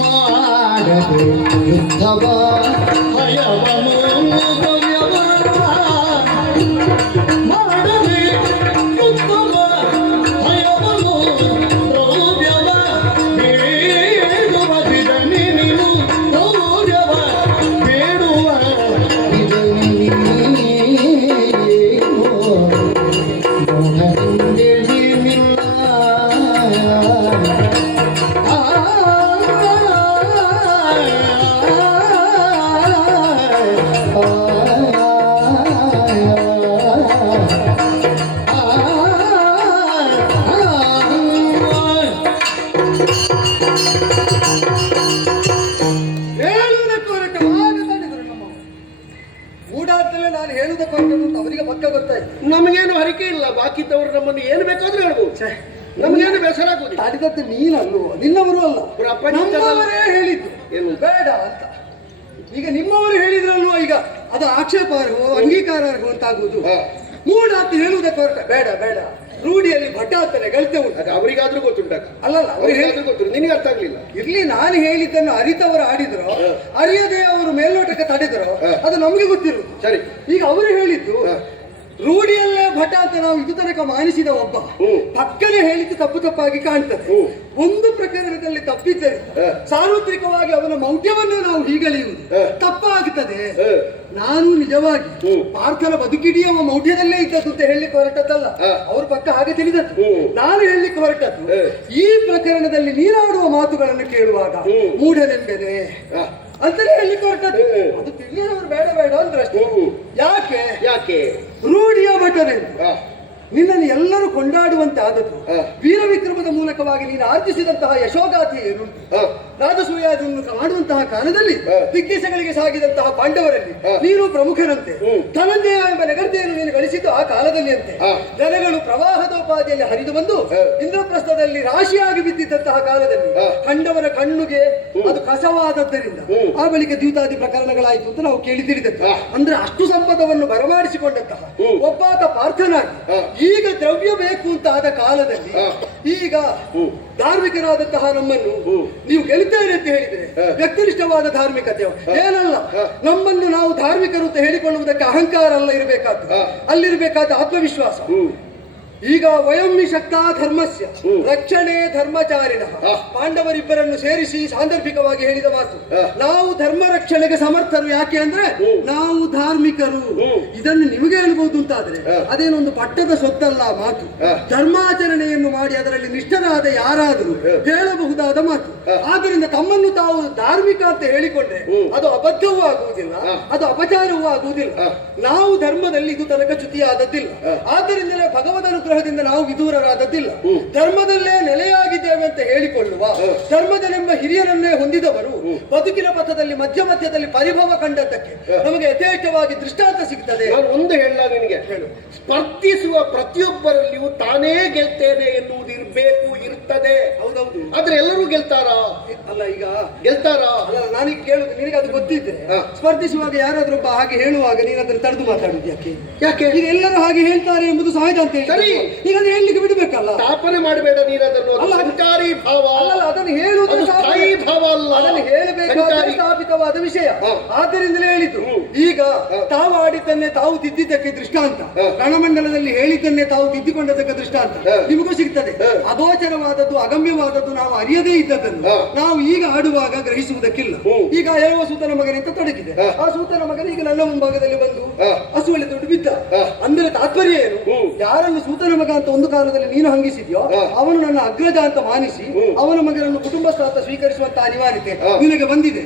ಮಾಡದೆ ಯುದ್ಧವ ಭಯವನು ಭವ್ಯವ ಮಾಡದೆ ಯುದ್ಧವ ಭಯವನು ದ್ರವ್ಯವ ಬೇಡುವ ಬಿಡನೆ ನೀನು ದ್ರವ್ಯವ ಬೇಡುವ ಬಿಡನೆ ನೀನು ಮೋಹದಿಂದೆಳಿ ನಿನ್ನ ಹೇಳುವುದಕ್ಕೆ ಹೊರಟವಾಗ ತಡೆದರು ನಮ್ಮ ಮೂಢಾದ್ಮೇಲೆ ನಾನು ಹೇಳುವುದಕ್ಕೆ ಹೊರಟದ್ದು ಅಂತ ಅವರಿಗೆ ಪಕ್ಕ ಗೊತ್ತಾಯ್ತು. ನಮಗೇನು ಹರಿಕೆ ಇಲ್ಲ, ಬಾಕಿದ್ದವರು ನಮ್ಮನ್ನು ಏನು ಬೇಕಾದ್ರೂ ಹೇಳ್ಬೋದು. ನಮಗೇನು ಬೇಸರ ಆಗುದಿಲ್ಲ. ತಡೆದದ್ದು ನೀನಲ್ವೋ, ನಿನ್ನವರು ಅಲ್ಲ, ಪ್ರಪಂಚದಲ್ಲಿ- ನಮ್ಮವರೇ ಹೇಳಿದ್ದು ಏನು? ಬೇಡ ಅಂತ. ಈಗ ನಿಮ್ಮವರು ಹೇಳಿದ್ರಲ್ವೋ, ಈಗ ಅದು ಆಕ್ಷೇಪಾರ್ಹೋ ಅಂಗೀಕಾರಾರ್ಹೋ ಅಂತ ಆಗುವುದು. ಮೂಢಾತ್ ಹೇಳುವುದಕ್ಕೆ ಹೊರಟ ಬೇಡ ಬೇಡ, ರೂಢಿಯಲ್ಲಿ ಭಟ್ಟ ಅಂತಾನೆ ಗಳಿತೆ ಉಂಟು. ಅದು ಅವರಿಗಾದ್ರೂ ಗೊತ್ತುಂಟಾಗ, ಅಲ್ಲಲ್ಲ ಅವ್ರು ಹೇಳಿ ಅವರಿಗಾದ್ರೂ ಗೊತ್ತು, ನಿನಗೆ ಅರ್ಥ ಆಗ್ಲಿಲ್ಲ. ಇರ್ಲಿ, ನಾನು ಹೇಳಿದ್ದನ್ನು ಅರಿತವರು ಆಡಿದ್ರು, ಅರಿಯದೆ ಅವರು ಮೇಲ್ನೋಟಕ್ಕೆ ತಡೆದ್ರು, ಅದು ನಮಗೆ ಗೊತ್ತಿರುವುದು. ಸರಿ, ಈಗ ಅವರು ಹೇಳಿದ್ದು ರೂಢಿಯಲ್ಲೇ ಭಟ ಅಂತ ನಾವು ಇದು ತನಕ ಮಾನಿಸಿದ ಒಬ್ಬ ಪಕ್ಕನೆ ಹೇಳಿದ್ದು ತಪ್ಪು ತಪ್ಪಾಗಿ ಕಾಣ್ತದೆ. ಒಂದು ಪ್ರಕರಣದಲ್ಲಿ ತಪ್ಪಿದ್ದರಿಂದ ಸಾರ್ವತ್ರಿಕವಾಗಿ ಅವನ ಮೌಢ್ಯವನ್ನು ನಾವು ಹೀಗಳೆಯುವುದು ತಪ್ಪಾಗುತ್ತದೆ. ನಾನು ನಿಜವಾಗಿ ಪಾರ್ಥನ ಬದುಕಿಡೀ ಅವ ಮೌಢ್ಯದಲ್ಲೇ ಇದ್ದದ್ದು ಅಂತ ಹೇಳಲಿಕ್ಕೆ ಹೊರಟದ್ದಲ್ಲ, ಅವ್ರ ಪಕ್ಕ ಹಾಗೆ ತಿಳಿದದ್ದು. ನಾನು ಹೇಳಲಿಕ್ಕೆ ಹೊರಟದ್ದು ಈ ಪ್ರಕರಣದಲ್ಲಿ ನೀನಾಡುವ ಮಾತುಗಳನ್ನು ಕೇಳುವಾಗ ಮೂಢನೆಂಬೆನೆ ಅಂತಲೇ ಹೇಳಲಿಕ್ಕೆ ಹೊರಟದ್ದು. ಅದು ತಿಳಿಯದವರು ಬೇಡ ಬೇಡ ಅಂದ್ರೆ ಅಷ್ಟೇ. ಯಾಕೆ ಯಾಕೆ ರೂಢಿಯ ಭಟನೆ ನಿನ್ನನ್ನು ಎಲ್ಲರೂ ಕೊಂಡಾಡುವಂತೆ ಆದದ್ದು ವೀರ ವಿಕ್ರಮದ ಮೂಲಕವಾಗಿ ನೀನು ಆರ್ಜಿಸಿದಂತಹ ಯಶೋಗಾಥೆ ಏನು, ರಾಜಸೂಯಾದಿಯನ್ನು ಮಾಡುವಂತಹ ಕಾಲದಲ್ಲಿ ದಿಗ್ಗಜಗಳಿಗೆ ಸಾಗಿದಂತಹ ಪಾಂಡವರಲ್ಲಿ ನೀನು ಪ್ರಮುಖರಂತೆ. ಧನಂಜಯ ಎಂಬ ನಗರತೆಯನ್ನು ನೀನು ಗಳಿಸಿದ್ದು ಆ ಕಾಲದಲ್ಲಿ ಅಂತೆ. ಜನಗಳು ಪ್ರವಾಹದೋಪಾದಿಯಲ್ಲಿ ಹರಿದು ಬಂದು ಇಂದ್ರಪ್ರಸ್ಥದಲ್ಲಿ ರಾಶಿಯಾಗಿ ಬಿದ್ದಿದ್ದಂತಹ ಕಾಲದಲ್ಲಿ ಕಂಡವರ ಕಣ್ಣುಗೆ ಅದು ಕಸವಾದದ್ದರಿಂದ ಆ ಬಳಿಕ ದ್ಯೂತಾದಿ ಪ್ರಕರಣಗಳಾಯಿತು ಅಂತ ನಾವು ಕೇಳಿ ತಿಳಿದದ್ದು. ಅಂದ್ರೆ ಅಷ್ಟು ಸಂಪದವನ್ನು ಬರಮಾಡಿಸಿಕೊಂಡಂತಹ ಒಬ್ಬಾತ ಪಾರ್ಥನಾಗಿ ಈಗ ದ್ರವ್ಯ ಬೇಕು ಅಂತ ಆದ ಕಾಲದಲ್ಲಿ ಈಗ ಧಾರ್ಮಿಕರಾದಂತಹ ನಮ್ಮನ್ನು ನೀವು ಗೆಲ್ತೇನೆ ಅಂತ ಹೇಳಿದ್ರೆ ವ್ಯಕ್ತಿನಿಷ್ಠವಾದ ಧಾರ್ಮಿಕತೆ ಏನಲ್ಲ. ನಮ್ಮನ್ನು ನಾವು ಧಾರ್ಮಿಕರು ಅಂತ ಹೇಳಿಕೊಳ್ಳುವುದಕ್ಕೆ ಅಹಂಕಾರ ಅಲ್ಲ ಇರಬೇಕಾದ್ದು, ಅಲ್ಲಿರಬೇಕಾದ ಆತ್ಮವಿಶ್ವಾಸ. ಈಗ ವಯಮ್ಮಿ ಶಕ್ತ ಧರ್ಮಸ್ಯ ರಕ್ಷಣೆ ಧರ್ಮಚಾರಿಣ ಪಾಂಡವರಿಬ್ಬರನ್ನು ಸೇರಿಸಿ ಸಾಂದರ್ಭಿಕವಾಗಿ ಹೇಳಿದ ಮಾತು. ನಾವು ಧರ್ಮ ರಕ್ಷಣೆಗೆ ಸಮರ್ಥರು. ಯಾಕೆ ಅಂದ್ರೆ ನಾವು ಧಾರ್ಮಿಕರು. ಇದನ್ನು ನಿಮಗೆ ಹೇಳ್ಬಹುದು ಅಂತಾದ್ರೆ ಅದೇನೊಂದು ಪಟ್ಟದ ಸೊತ್ತಲ್ಲ ಮಾತು. ಧರ್ಮಾಚರಣೆಯನ್ನು ಮಾಡಿ ಅದರಲ್ಲಿ ನಿಷ್ಠರಾದ ಯಾರಾದರೂ ಹೇಳಬಹುದಾದ ಮಾತು. ಆದ್ದರಿಂದ ತಮ್ಮನ್ನು ತಾವು ಧಾರ್ಮಿಕ ಅಂತ ಹೇಳಿಕೊಂಡ್ರೆ ಅದು ಅಬದ್ಧವೂ ಆಗುವುದಿಲ್ಲ, ಅದು ಅಪಚಾರವೂ ಆಗುವುದಿಲ್ಲ. ನಾವು ಧರ್ಮದಲ್ಲಿ ಇದು ತನಕ ಚ್ಯುತಿಯಾದದ್ದಿಲ್ಲ. ಆದ್ದರಿಂದಲೇ ಭಗವದ್ ಅನುಗ್ರಹದಿಂದ ನಾವು ವಿದೂರರಾದದ್ದಿಲ್ಲ. ಧರ್ಮದಲ್ಲೇ ನೆಲೆಯಾಗಿದ್ದೇವೆ ಅಂತ ಹೇಳಿಕೊಳ್ಳುವ ಧರ್ಮದನೆಂಬ ಹಿರಿಯರನ್ನೇ ಹೊಂದಿದವರು ಬದುಕಿನ ಪಥದಲ್ಲಿ ಮಧ್ಯ ಮಧ್ಯದಲ್ಲಿ ಪರಿಭವ ಕಂಡದ್ದಕ್ಕೆ ನಮಗೆ ಯಥೇಚ್ಛವಾಗಿ ದೃಷ್ಟಾಂತ ಸಿಗ್ತದೆ. ನಾನು ಒಂದು ಹೇಳ ನಿನಗೆ ಹೇಳು, ಸ್ಪರ್ಧಿಸುವ ಪ್ರತಿಯೊಬ್ಬರಲ್ಲಿಯೂ ತಾನೇ ಗೆಲ್ತೇನೆ ಎನ್ನುವುದು ಇರಬೇಕು, ಇರ್ತದೆ. ಹೌದೌದು. ಆದ್ರೆ ಎಲ್ಲರೂ ಗೆಲ್ತಾರಾ? ಅಲ್ಲ, ಈಗ ಗೆಲ್ತಾರಾ? ಅಲ್ಲ, ನಾನೀಗ ಕೇಳುದು ನಿನಗೆ ಅದು ಗೊತ್ತಿದ್ರೆ ಸ್ಪರ್ಧಿಸುವಾಗ ಯಾರಾದ್ರೂ ಒಬ್ಬ ಹಾಗೆ ಹೇಳುವಾಗ ನೀನು ಅದನ್ನು ತಡೆದು ಮಾತಾಡುದು ಯಾಕೆ? ಯಾಕೆ? ಈಗ ಎಲ್ಲರೂ ಹಾಗೆ ಹೇಳ್ತಾರೆ ಎಂಬುದು ಸಹಜ ಅಂತ ಹೇಳಿ ಸರಿ, ಈಗ ಅದು ಹೇಳಲಿಕ್ಕೆ ಬಿಡಬೇಕಲ್ಲ. ಸ್ಥಾಪನೆ ಮಾಡಬೇಡ ನೀನು ಅದನ್ನು. ಅಲ್ಲ, ಸಂಕಾರಿ ಭಾವ ಅಲ್ಲ, ಅದನ್ನು ಹೇಳುವುದು ಸ್ಥಾಯಿ ಭಾವ ಅಲ್ಲ, ಅದನ್ನು ಹೇಳಬೇಕಾದ ಸ್ಥಾಪಿತವಾದ ವಿಷಯ. ಆದ್ದರಿಂದಲೇ ಹೇಳಿದ್ದು. ಈಗ ತಾವು ಆಡಿದ್ದನ್ನೇ ತಾವು ತಿದ್ದಿದ್ದಕ್ಕೆ ದೃಷ್ಟಾಂತ, ರಣಮಂಡಲದಲ್ಲಿ ಹೇಳಿದ್ದನ್ನೇ ತಾವು ತಿದ್ದಿಕೊಂಡದಕ್ಕೆ ದೃಷ್ಟಾಂತ ನಿಮಗೂ ಸಿಗ್ತದೆ. ಅಗೋಚರವಾದ ಅಗಮ್ಯವಾದದ್ದು ಅಗಮ್ಯವಾದದ್ದು ನಾವು ಅರಿಯದೇ ಇದ್ದದ್ದನ್ನು ನಾವು ಈಗ ಆಡುವಾಗ ಗ್ರಹಿಸುವುದಕ್ಕಿಲ್ಲ. ಈಗ ಯಾವ ಸೂತನ ಮಗನಿಂದ ತೊಡಗಿದೆ, ಆ ಸೂತನ ಮಗನ ಈಗ ನನ್ನ ಮುಂಭಾಗದಲ್ಲಿ ಬಂದು ಹಸುವಲ್ಲಿ ದುಡ್ಡು ಬಿದ್ದ ಅಂದ್ರೆ ತಾತ್ಪರ್ಯ ಏನು? ಯಾರನ್ನು ಸೂತನ ಮಗ ಅಂತ ಒಂದು ಕಾಲದಲ್ಲಿ ನೀನು ಹಂಗಿಸಿದ್ಯೋ ಅವನು ನನ್ನ ಅಗ್ರಜ ಅಂತ ಮಾನಿಸಿ ಅವನ ಮಗನನ್ನು ಕುಟುಂಬಸ್ಥ ಅಂತ ಸ್ವೀಕರಿಸುವಂತ ಅನಿವಾರ್ಯತೆ ನಿನಗೆ ಬಂದಿದೆ.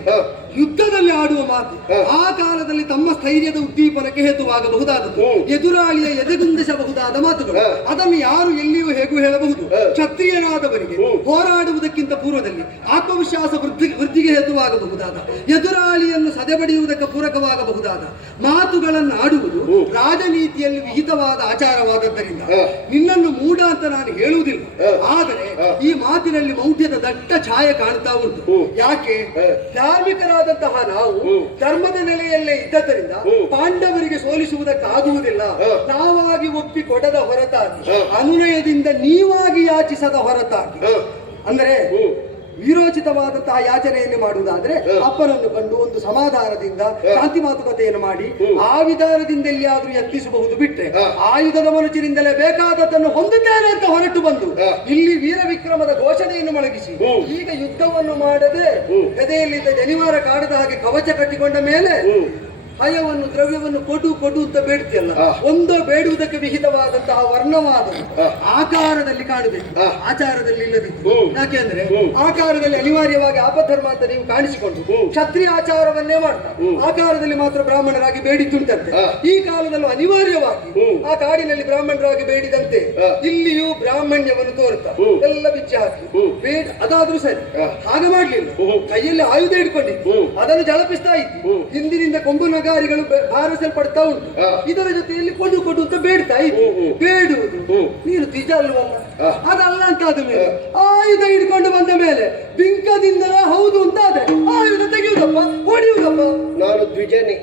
ಯುದ್ಧದಲ್ಲಿ ಆಡುವ ಮಾತು ಆ ಕಾಲದಲ್ಲಿ ತಮ್ಮ ಸ್ಥೈರ್ಯದ ಉದ್ದೀಪನಕ್ಕೆ ಹೇತುವಾಗಬಹುದಾದದ್ದು, ಎದುರಾಳಿಯ ಎದೆಗುಂದಿಸಬಹುದಾದ ಮಾತುಗಳು. ಅದನ್ನು ಯಾರು ಎಲ್ಲಿಯೂ ಹೇಗೂ ಹೇಳಬಹುದು. ಕ್ಷತ್ರಿಯನಾದವರಿಗೆ ಹೋರಾಡುವುದಕ್ಕಿಂತ ಪೂರ್ವದಲ್ಲಿ ಆತ್ಮವಿಶ್ವಾಸ ವೃದ್ಧಿಗೆ ಹೇತುವಾಗಬಹುದಾದ, ಎದುರಾಳಿಯನ್ನು ಸದೆಬಡಿಯುವುದಕ್ಕೆ ಪೂರಕವಾಗಬಹುದಾದ ಮಾತುಗಳನ್ನು ಆಡುವುದು ರಾಜನೀತಿಯಲ್ಲಿ ವಿಹಿತವಾದ ಆಚಾರವಾದದ್ದರಿಂದ ನಿನ್ನನ್ನು ಮೂಢ ಅಂತ ನಾನು ಹೇಳುವುದಿಲ್ಲ. ಆದರೆ ಈ ಮಾತಿನಲ್ಲಿ ಮೌಢ್ಯದ ದಟ್ಟ ಛಾಯೆ ಕಾಣ್ತಾ ಉಂಟು. ಯಾಕೆ? ಧಾರ್ಮಿಕರಾದಂತಹ ನಾವು ಧರ್ಮದ ನೆಲೆಯಲ್ಲೇ ಇದ್ದದರಿಂದ ಪಾಂಡವರಿಗೆ ಸೋಲಿಸುವುದಕ್ಕಾಗುವುದಿಲ್ಲ. ನಾವಾಗಿ ಒಪ್ಪಿ ಕೊಡದ ಹೊರತಾಗಿ, ಅನುನಯದಿಂದ ನೀವಾಗಿ ಯಾಚಿಸದ ಹೊರತಾಗಿ, ಅಂದರೆ ವೀರೋಚಿತವಾದಂತಹ ಯಾಚನೆಯನ್ನು ಮಾಡುವುದಾದ್ರೆ ಅಪ್ಪನನ್ನು ಕಂಡು ಒಂದು ಸಮಾಧಾನದಿಂದ ಶಾಂತಿ ಮಾತುಕತೆಯನ್ನು ಮಾಡಿ ಆ ವಿಧಾನದಿಂದ ಎಲ್ಲಿಯಾದ್ರೂ ಯತ್ನಿಸಬಹುದು. ಬಿಟ್ಟರೆ ಆಯುಧದ ಮನುಷ್ಯರಿಂದಲೇ ಬೇಕಾದದ್ದನ್ನು ಹೊಂದುತ್ತೇನೆ ಅಂತ ಹೊರಟು ಬಂದು ಇಲ್ಲಿ ವೀರ ವಿಕ್ರಮದ ಘೋಷಣೆಯನ್ನು ಮೊಳಗಿಸಿ ಈಗ ಯುದ್ಧವನ್ನು ಮಾಡದೆ ಗದೆಯಲ್ಲಿದ್ದ ಜನಿವಾರ ಕಾಡದ ಹಾಗೆ ಕವಚ ಕಟ್ಟಿಕೊಂಡ ಮೇಲೆ ಹಯವನ್ನು ದ್ರವ್ಯವನ್ನು ಕೊಡು ಕೊಡು ಅಂತ ಬೇಡ್ತಿಯಲ್ಲ, ಒಂದು ಬೇಡುವುದಕ್ಕೆ ವಿಹಿತವಾದಂತಹ ವರ್ಣವಾದ ಆಕಾರದಲ್ಲಿ ಕಾಣಬೇಕು, ಆಚಾರದಲ್ಲಿ ಇಲ್ಲದಿತ್ತು. ಯಾಕೆಂದ್ರೆ ಆಕಾರದಲ್ಲಿ ಅನಿವಾರ್ಯವಾಗಿ ಆಪಧರ್ಮ ಅಂತ ನೀವು ಕಾಣಿಸಿಕೊಂಡು ಕ್ಷತ್ರಿಯ ಆಚಾರವನ್ನೇ ಮಾಡ್ತಾ ಆಕಾರದಲ್ಲಿ ಮಾತ್ರ ಬ್ರಾಹ್ಮಣರಾಗಿ ಬೇಡಿದ್ದುಂಟಂತೆ. ಈ ಕಾಲದಲ್ಲೂ ಅನಿವಾರ್ಯವಾಗಿ ಆ ಕಾಡಿನಲ್ಲಿ ಬ್ರಾಹ್ಮಣರಾಗಿ ಬೇಡಿದಂತೆ ಇಲ್ಲಿಯೂ ಬ್ರಾಹ್ಮಣ್ಯವನ್ನು ತೋರ್ತಾ ಎಲ್ಲ ಬಿಚ್ಚಿ ಹಾಕಿ ಅದಾದ್ರೂ ಸರಿ. ಹಾಗೆ ಮಾಡ್ಲಿಲ್ಲ, ಕೈಯಲ್ಲಿ ಆಯುಧ ಇಟ್ಕೊಂಡಿದ್ದು ಅದನ್ನು ಜಳಪಿಸ್ತಾ ಇತ್ತು. ಹಿಂದಿನಿಂದ ಕೊಂಬು ನಗಾರಿಗಳು ಬಾರಿಸಲ್ಪಡ್ತಾ ಉಂಟು. ಇದರ ಜೊತೆಯಲ್ಲಿ ಕೊಡು ಕೊಡು ಅಂತ ಬೇಡ್ತಾ ಇತ್ತು. ಬೇಡುವುದು ನೀನು ದ್ವಿಜ ಅಲ್ವಲ್ಲ, ಅದಲ್ಲ ಅಂತ ಆದ ಮೇಲೆ ಆಯುಧ ಹಿಡ್ಕೊಂಡು ಬಂದ ಮೇಲೆ ಬಿಂಕದಿಂದ ಹೌದು ಅಂತ ಆದ್ರೆ ಆಯುಧ ತೆಗೆಯುವುದಪ್ಪ, ಹೊಡೆಯುವುದಪ್ಪ. ನಾನು ದ್ವಿಜನೇ,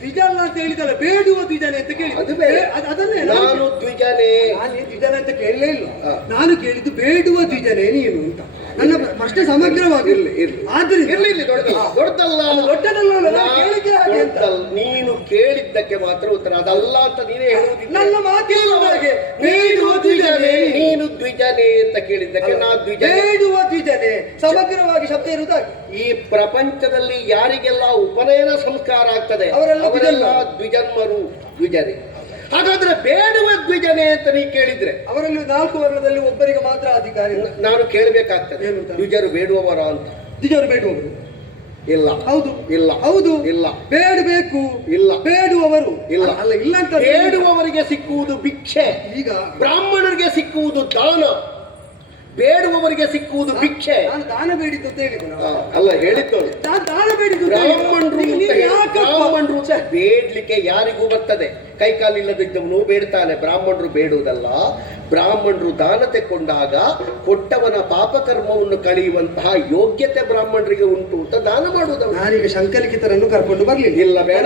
ದ್ವಿಜ ಅಲ್ಲ ಅಂತ ಹೇಳಿದಲ್ಲ, ಬೇಡುವ ದ್ವಿಜನೆ ಅಂತ ಕೇಳಿ ಅದನ್ನೇ ನಾನು ದ್ವಿಜನೇ. ನಾನು ದ್ವಿಜನ ಅಂತ ಕೇಳಲೇ ಇಲ್ಲ, ನಾನು ಕೇಳಿದ್ದು ಬೇಡುವ ದ್ವಿಜನೇ ನೀನು ಅಂತ. ನನ್ನ ಪ್ರಶ್ನೆ ಸಮಗ್ರವಾಗಿರಲಿ. ನೀನು ಕೇಳಿದ್ದಕ್ಕೆ ಮಾತ್ರ ಉತ್ತರ, ಅದಲ್ಲ ಅಂತ ನೀನೇ ಹೇಳುವುದಿಲ್ಲ. ನನ್ನ ಮಾತಿಗೆ ನೀನು ದ್ವಿಜನೇ ಅಂತ ಕೇಳಿದ್ದಕ್ಕೆ ನಾ ದ್ವಿಜ. ಬೇಡುವ ದ್ವಿಜನೇ ಸಮಗ್ರವಾಗಿ ಶಬ್ದ ಇರುವುದಾಗಿ ಈ ಪ್ರಪಂಚದಲ್ಲಿ ಯಾರಿಗೆಲ್ಲ ಉಪನಯನ ಸಂಸ್ಕಾರ ಆಗ್ತದೆ ಅವರೆಲ್ಲ ದ್ವಿಜನ್ಮರು, ದ್ವಿಜನೇ. ಹಾಗಾದ್ರೆ ಬೇಡುವ ದ್ವಿಜನೇ ಅಂತ ನೀ ಕೇಳಿದ್ರೆ ಅವರಲ್ಲಿ 4 ವರ್ಣದಲ್ಲಿ ಒಬ್ಬರಿಗೆ ಮಾತ್ರ ಅಧಿಕಾರಿ. ನಾನು ಕೇಳಬೇಕಾಗ್ತದೆ, ದ್ವಿಜರು ಬೇಡುವವರ ಅಂತ. ದ್ವಿಜರು ಬೇಡುವವರು ಇಲ್ಲ. ಹೌದು ಇಲ್ಲ. ಹೌದು ಇಲ್ಲ. ಬೇಡಬೇಕು ಇಲ್ಲ. ಬೇಡುವವರು ಇಲ್ಲ. ಅಲ್ಲ ಇಲ್ಲ ಅಂತ. ಬೇಡುವವರಿಗೆ ಸಿಕ್ಕುವುದು ಭಿಕ್ಷೆ, ಈಗ ಬ್ರಾಹ್ಮಣರಿಗೆ ಸಿಕ್ಕುವುದು ದಾನ. ಬೇಡುವವರಿಗೆ ಸಿಕ್ಕುವುದು ಭಿಕ್ಷೆ. ನಾನು ದಾನ ಬೇಡಿದ್ದು ಅಂತ ಹೇಳಿದ್ದು ಅಲ್ಲ, ಹೇಳಿದ್ದು ದಾನ ಬೇಡಿದ್ದು. ಬ್ರಾಹ್ಮಣರು ಬೇಡ್ಲಿಕ್ಕೆ ಯಾರಿಗೂ ಬರ್ತದೆ, ಕೈಕಾಲಿಲ್ಲದಿದ್ದವನು ಬೇಡ್ತಾನೆ. ಬ್ರಾಹ್ಮಣರು ಬೇಡುವುದಲ್ಲ, ಬ್ರಾಹ್ಮಣರು ದಾನ ತೆಕ್ಕೊಂಡಾಗ ಕೊಟ್ಟವನ ಪಾಪಕರ್ಮವನ್ನು ಕಳೆಯುವಂತಹ ಯೋಗ್ಯತೆ ಬ್ರಾಹ್ಮಣರಿಗೆ ಉಂಟು ಅಂತ ದಾನ ಮಾಡುವುದಲ್ಲ. ನಾನೀಗ ಶಂಕಲಿಕಿತರನ್ನು ಕರ್ಕೊಂಡು ಬರ್ಲಿಲ್ಲ. ಇಲ್ಲ, ಬೇಡ.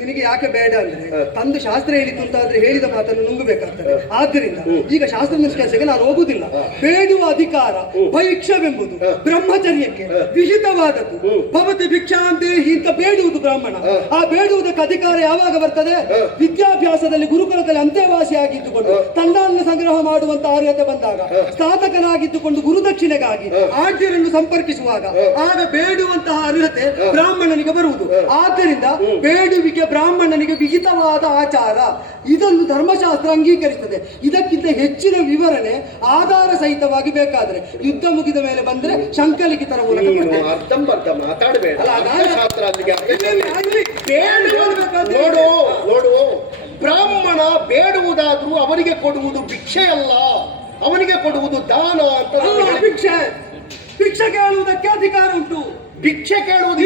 ನಿನಗೆ ಯಾಕೆ ಬೇಡ ಅಂದ್ರೆ ತಂದು ಶಾಸ್ತ್ರ ಹೇಳಿತು ಅಂತ ಆದ್ರೆ ಹೇಳಿದ ಮಾತನ್ನು ನುಂಗಬೇಕಾಗ್ತದೆ. ಆದ್ದರಿಂದ ಈಗ ಶಾಸ್ತ್ರ ನಿಷ್ಕರ್ಷಕ್ಕೆ ನಾನು ಹೋಗುದಿಲ್ಲ. ಬೇಡುವ ಅಧಿಕಾರ ಭೈಕ್ಷವೆಂಬುದು ಬ್ರಹ್ಮಚರ್ಯಕ್ಕೆ ವಿಹಿತವಾದದ್ದು. ಭವತಿ ಭಿಕ್ಷಾಂದೇಹಿ ಅಂತ ಬೇಡುವುದು ಬ್ರಾಹ್ಮಣ. ಆ ಬೇಡುವುದಕ್ಕೆ ಅಧಿಕಾರ ಯಾವಾಗ ಬರ್ತದೆ? ವಿದ್ಯಾಭ್ಯಾಸದಲ್ಲಿ ಗುರುಕುಲದಲ್ಲಿ ಅಂತ್ಯವಾಸಿಯಾಗಿದ್ದುಕೊಂಡು ತನ್ನಾನ್ನ ಸಂಗ್ರಹ ಮಾಡುವಂತ ಅರ್ಹತೆ ಬಂದಾಗ, ಸ್ನಾತಕನಾಗಿದ್ದುಕೊಂಡು ಗುರುದಕ್ಷಿಣೆಗಾಗಿ ಆಡ್ಯರನ್ನು ಸಂಪರ್ಕಿಸುವಾಗ ಆಗ ಬೇಡುವಂತಹ ಅರ್ಹತೆ ಬ್ರಾಹ್ಮಣನಿಗೆ ಬರುವುದು. ಆದ್ದರಿಂದ ಬೇಡುವಿಕೆ ಬ್ರಾಹ್ಮಣನಿಗೆ ವಿಹಿತವಾದ ಆಚಾರ. ಇದನ್ನು ಧರ್ಮಶಾಸ್ತ್ರ ಅಂಗೀಕರಿಸುತ್ತದೆ. ಇದಕ್ಕಿಂತ ಹೆಚ್ಚಿನ ವಿವರಣೆ ಆಧಾರ ಸಹಿತವಾಗಿ ಬೇಕಾದ್ರೆ ಯುದ್ಧ ಮುಗಿದ ಮೇಲೆ ಬಂದ್ರೆ ಶಂಕಲಿಕಿತರ ಮೂಲಕ ಮಾತಾಡಬೇಡ. ನೋಡು, ಬ್ರಾಹ್ಮಣ ಬೇಡುವುದಾದ್ರೂ ಅವನಿಗೆ ಕೊಡುವುದು ಭಿಕ್ಷೆ ಅಲ್ಲ, ಅವನಿಗೆ ಕೊಡುವುದು ದಾನ ಅಂತ. ಭಿಕ್ಷೆ ಕೇಳುವುದಕ್ಕೆ ಅಧಿಕಾರ ಉಂಟು. ಭಿಕ್ಷೆ ಕೇಳುವುದು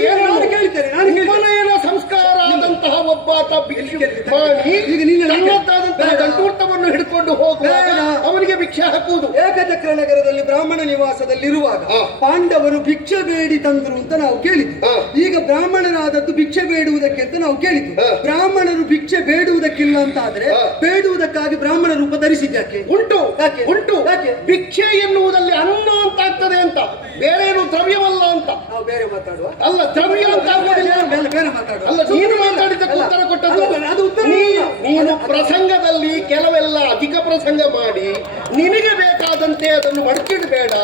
ಉಪನಯನ ಸಂಸ್ಕಾರ ಆದಂತಹ ಒಬ್ಬಾತ ಗಂಟೂಟವನ್ನು ಹಿಡ್ಕೊಂಡು ಹೋಗುವಾಗ ಅವನಿಗೆ ಭಿಕ್ಷೆ ಹಾಕುವುದು. ಏಕಚಕ್ರ ನಗರದಲ್ಲಿ ಬ್ರಾಹ್ಮಣ ನಿವಾಸದಲ್ಲಿರುವಾಗ ಪಾಂಡವರು ಭಿಕ್ಷೆ ಬೇಡಿ ತಂದ್ರು ಅಂತ ನಾವು ಕೇಳಿದ್ವಿ. ಈಗ ಬ್ರಾಹ್ಮಣನಾದದ್ದು ಭಿಕ್ಷೆ ಬೇಡುವುದಕ್ಕೆ ಅಂತ ನಾವು ಕೇಳಿದ್ವಿ. ಬ್ರಾಹ್ಮಣರು ಭಿಕ್ಷೆ ಬೇಡುವುದಕ್ಕಿಲ್ಲ ಅಂತ ಆದ್ರೆ ಬೇಡುವುದಕ್ಕಾಗಿ ಬ್ರಾಹ್ಮಣ ರೂಪ ಧರಿಸಿದ್ಯಾಕೆ? ಉಂಟು, ಉಂಟು. ಭಿಕ್ಷೆ ಎನ್ನುವುದಲ್ಲಿ ಅನ್ನ ಅಂತ ಆಗ್ತದೆ ಅಂತ, ಬೇರೇನು ದ್ರವ್ಯವಲ್ಲ ಅಂತ. ನಾವು ಬೇರೆ ಮಾತಾಡುವ ಅಲ್ಲ, ದ್ರವ್ಯ ಅಂತ ಬೇರೆ ಮಾತಾಡುವ. ಅಲ್ಲ, ನೀನು ಮಾತಾಡಿದ್ದಕ್ಕೆ ಉತ್ತರ ಕೊಟ್ಟದ್ದು. ನೀನು ಪ್ರಸಂಗದಲ್ಲಿ ಕೆಲವೆಲ್ಲ ಅಧಿಕ ಪ್ರಸಂಗ ಮಾಡಿ ನಿನಗೆ ಬೇಕಾದಂತೆ ಅದನ್ನು ಮಡಚಿಡಬೇಡ.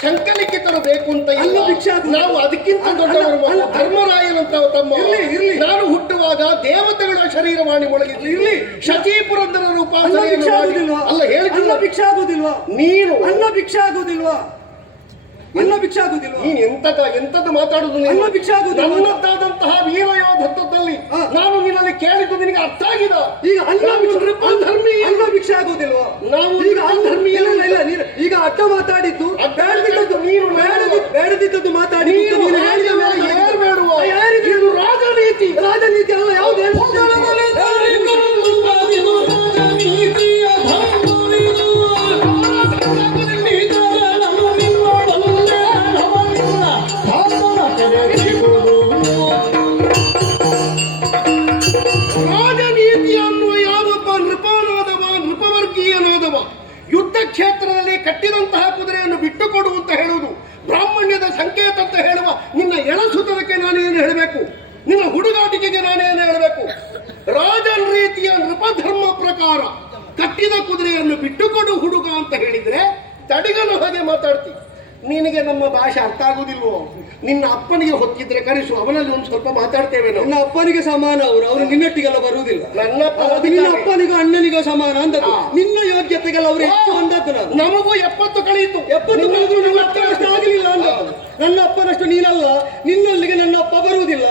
ಶಂಕಲಿಖಿತರು ಬೇಕು ಅಂತ ಇಲ್ಲ. ಅಲ್ಲ ಭಿಕ್ಷೆ ಹಾಕು. ನಾವು ಅದಕ್ಕಿಂತ ದೊಡ್ಡವರು. ಅಲ್ಲ. ಧರ್ಮರಾಯನಂತ ತಮ್ಮ ಇರ್ಲಿ. ನಾನು ಹುಟ್ಟುವಾಗ ದೇವತೆಗಳ ಶರೀರವಾಣಿ ಒಳಗಿದ್ದು ಇರ್ಲಿ ಶಚಿ ಪುರಂದರರ ಉಪಾಸನೆಯನ್ನು ಮಾಡಿ ಅಲ್ಲ ಅನ್ನ ಹೇಳಿದ್ರು ಭಿಕ್ಷೆ ಆಗುದಿಲ್ವಾ? ನೀನು ಅನ್ನ ಭಿಕ್ಷೆ ಆಗುದಿಲ್ವಾ? ಅನ್ನ ಭಿಕ್ಷೆ ಆಗುದಿಲ್ವಾ? ನೀನು ಎಂತದ್ದು ಮಾತಾಡುದು ನೀನು? ಅನ್ನ ಭಿಕ್ಷೆ ಆಗುದಿಲ್ವಾ? ನನ್ನದಾದಂತಹ ವೀರಯೋಧತ್ವದಲ್ಲಿ ಹಾ. ನಾನು ನಿನ್ನಲ್ಲಿ ಕೇಳಿದ್ದು ನಿನಗೆ ಅರ್ಥ ಆಗಿದೆ. ಈಗ ಅನ್ನ ಧರ್ಮೀಯ ಅನ್ನ ಭಿಕ್ಷೆ ಆಗುದಿಲ್ವಾ? ನಾವು ಈಗ ಧರ್ಮೀಯ ಇಲ್ಲ ನೀನು ಈಗ ಅಡ್ಡ ಮಾತಾಡಿದ್ದು ಬೇಡದಿದ್ದದ್ದು ನೀನು ಬೇಡದಿದ್ದದ್ದು ಮಾತಾಡಿ ನೀನು ಹೇಳಿದ ಮೇಲೆ ಏರ್ ಬೇಡುವ. ಇದು ರಾಜನೀತಿ. ರಾಜನೀತಿ ಅಲ್ಲ ಯಾವ್ದು ಹೇಳು? ರಾಜನೀತಿ ಅನ್ನುವ ಯಾವೊಬ್ಬ ನೃಪವರ್ಗೀಯನಾದವ ಯುದ್ಧ ಕ್ಷೇತ್ರದಲ್ಲಿ ಕಟ್ಟಿದಂತಹ ಕುದುರೆಯನ್ನು ಬಿಟ್ಟುಕೊಡು ಅಂತ ಹೇಳುವುದು ಬ್ರಾಹ್ಮಣ್ಯದ ಸಂಕೇತ ಅಂತ ಹೇಳುವ ನಿನ್ನ ಎಳಸುತನಕ್ಕೆ ನಾನೇನು ಹೇಳಬೇಕು? ನಿನ್ನ ಹುಡುಗಾಟಿಕೆಗೆ ನಾನೇನು ಹೇಳಬೇಕು? ರಾಜನ ರೀತಿಯ ನೃಪಧರ್ಮ ಪ್ರಕಾರ ಕಟ್ಟಿದ ಕುದುರೆಯನ್ನು ಬಿಟ್ಟುಕೊಡು ಹುಡುಗ ಅಂತ ಹೇಳಿದ್ರೆ ತಡಿಗನ ಹಾಗೆ ಮಾತಾಡ್ತಿ. ನಿನಗೆ ನಮ್ಮ ಭಾಷೆ ಅರ್ಥ ಆಗುದಿಲ್ವೋ? ನಿನ್ನ ಅಪ್ಪನಿಗೆ ಹೊತ್ತಿದ್ರೆ ಕರೆಸು, ಅವನಲ್ಲಿ ಒಂದು ಸ್ವಲ್ಪ ಮಾತಾಡ್ತೇವೆ ನಾವು. ನನ್ನ ಅಪ್ಪನಿಗೆ ಸಮಾನ ಅವರು ನಿನ್ನೊಟ್ಟಿಗೆಲ್ಲ ಬರುವುದಿಲ್ಲ. ನನ್ನ ನಿನ್ನ ಅಪ್ಪನಿಗೂ ಅಣ್ಣನಿಗೂ ಸಮಾನ ಅಂದದ್ದು. ನಿನ್ನ ಯೋಗ್ಯತೆಗೆಲ್ಲ ಅವರು ಹೆಚ್ಚು ಅಂದದ್ದು. ನಾನು ನಮಗೂ 70 ಕಳೆಯಿತು. 70 ಕಳೆದ್ರು ನನ್ನ ಅಪ್ಪನಷ್ಟು ಆಗಲಿಲ್ಲ ಅಂದದ್ದು. ನನ್ನ ಅಪ್ಪನಷ್ಟು ನೀನಲ್ಲ. ನಿನ್ನಲ್ಲಿಗೆ ನನ್ನ ಅಪ್ಪ ಬರುವುದಿಲ್ಲ.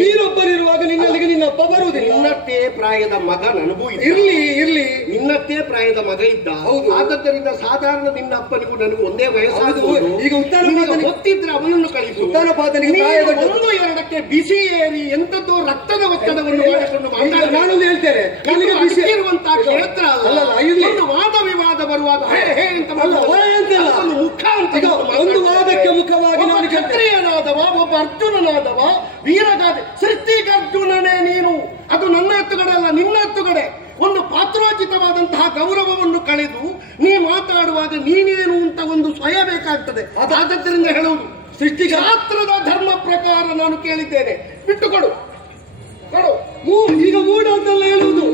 ನೀನೊಬ್ಬನಿರುವಾಗ ನಿನ್ನಲ್ಲಿಗೆ ನಿನ್ನ ಅಪ್ಪ ಬರುವುದಿಲ್ಲ. ನಿನ್ನಷ್ಟೇ ಪ್ರಾಯದ ಮಗ ನನಗೂ ಇದ್ದ. ಇರ್ಲಿ ನಿನ್ನಷ್ಟೇ ಪ್ರಾಯದ ಮಗ ಇದ್ದ. ಹೌದು. ಆದ್ದರಿಂದ ಸಾಧಾರಣ ನಿನ್ನ ಅಪ್ಪನಿಗೂ ನನಗೂ ಒಂದೇ ವಯಸ್ಸಾದ. ಈಗ ಉತ್ತರ ಗೊತ್ತಿದ್ರೆ ಅವನನ್ನು ಕಳಿಸು. ಉತ್ತರ ಒಂದು ಎರಡಕ್ಕೆ ಬಿಸಿ ಏರಿ ಎಂತದ್ದು ರಕ್ತದ ಒತ್ತಡವನ್ನು ಮಾಡಿಕೊಂಡು ನಾನೊಂದು ಹೇಳ್ತೇನೆ. ನನಗೆ ಬಿಸಿ ಇರುವಂತಹ ಕ್ಷೇತ್ರ ಅಲ್ಲ ಒಂದು ವಾದ ವಿವಾದ ಬರುವಾಗ ಹೇ ಅಂತ ಮುಖ ಅಂತ ಒಂದು ವಾದಕ್ಕೆ ಮುಖವಾಗಿ ನಾನು ಕ್ಷತ್ರಿಯನಾದವ ಒಬ್ಬ ಅರ್ಜುನನಾದವ ವೀರಗಾದೆ ಸೃಷ್ಟಿಗರ್ಜುನನೇ ನೀನು. ಅದು ನನ್ನ ಎತ್ತುಗಡೆ ಅಲ್ಲ, ನಿನ್ನ ಎತ್ತುಗಡೆ. ಒಂದು ಪಾತ್ರೋಚಿತವಾದಂತಹ ಗೌರವವನ್ನು ಕಳೆದು ನೀ ಮಾತಾಡುವಾಗ ನೀನೇನು ಅಂತ ಒಂದು ಸ್ವಯ ಬೇಕಾಗ್ತದೆ. ಆದ್ದರಿಂದ ಹೇಳುವುದು ಸೃಷ್ಟಿಶಾಸ್ತ್ರದ ಧರ್ಮ ಪ್ರಕಾರ ನಾನು ಕೇಳಿದ್ದೇನೆ, ಬಿಟ್ಟುಕೊಡು. ಈಗ ಮೂಡ ಅಂತೆಲ್ಲ ಹೇಳುವುದು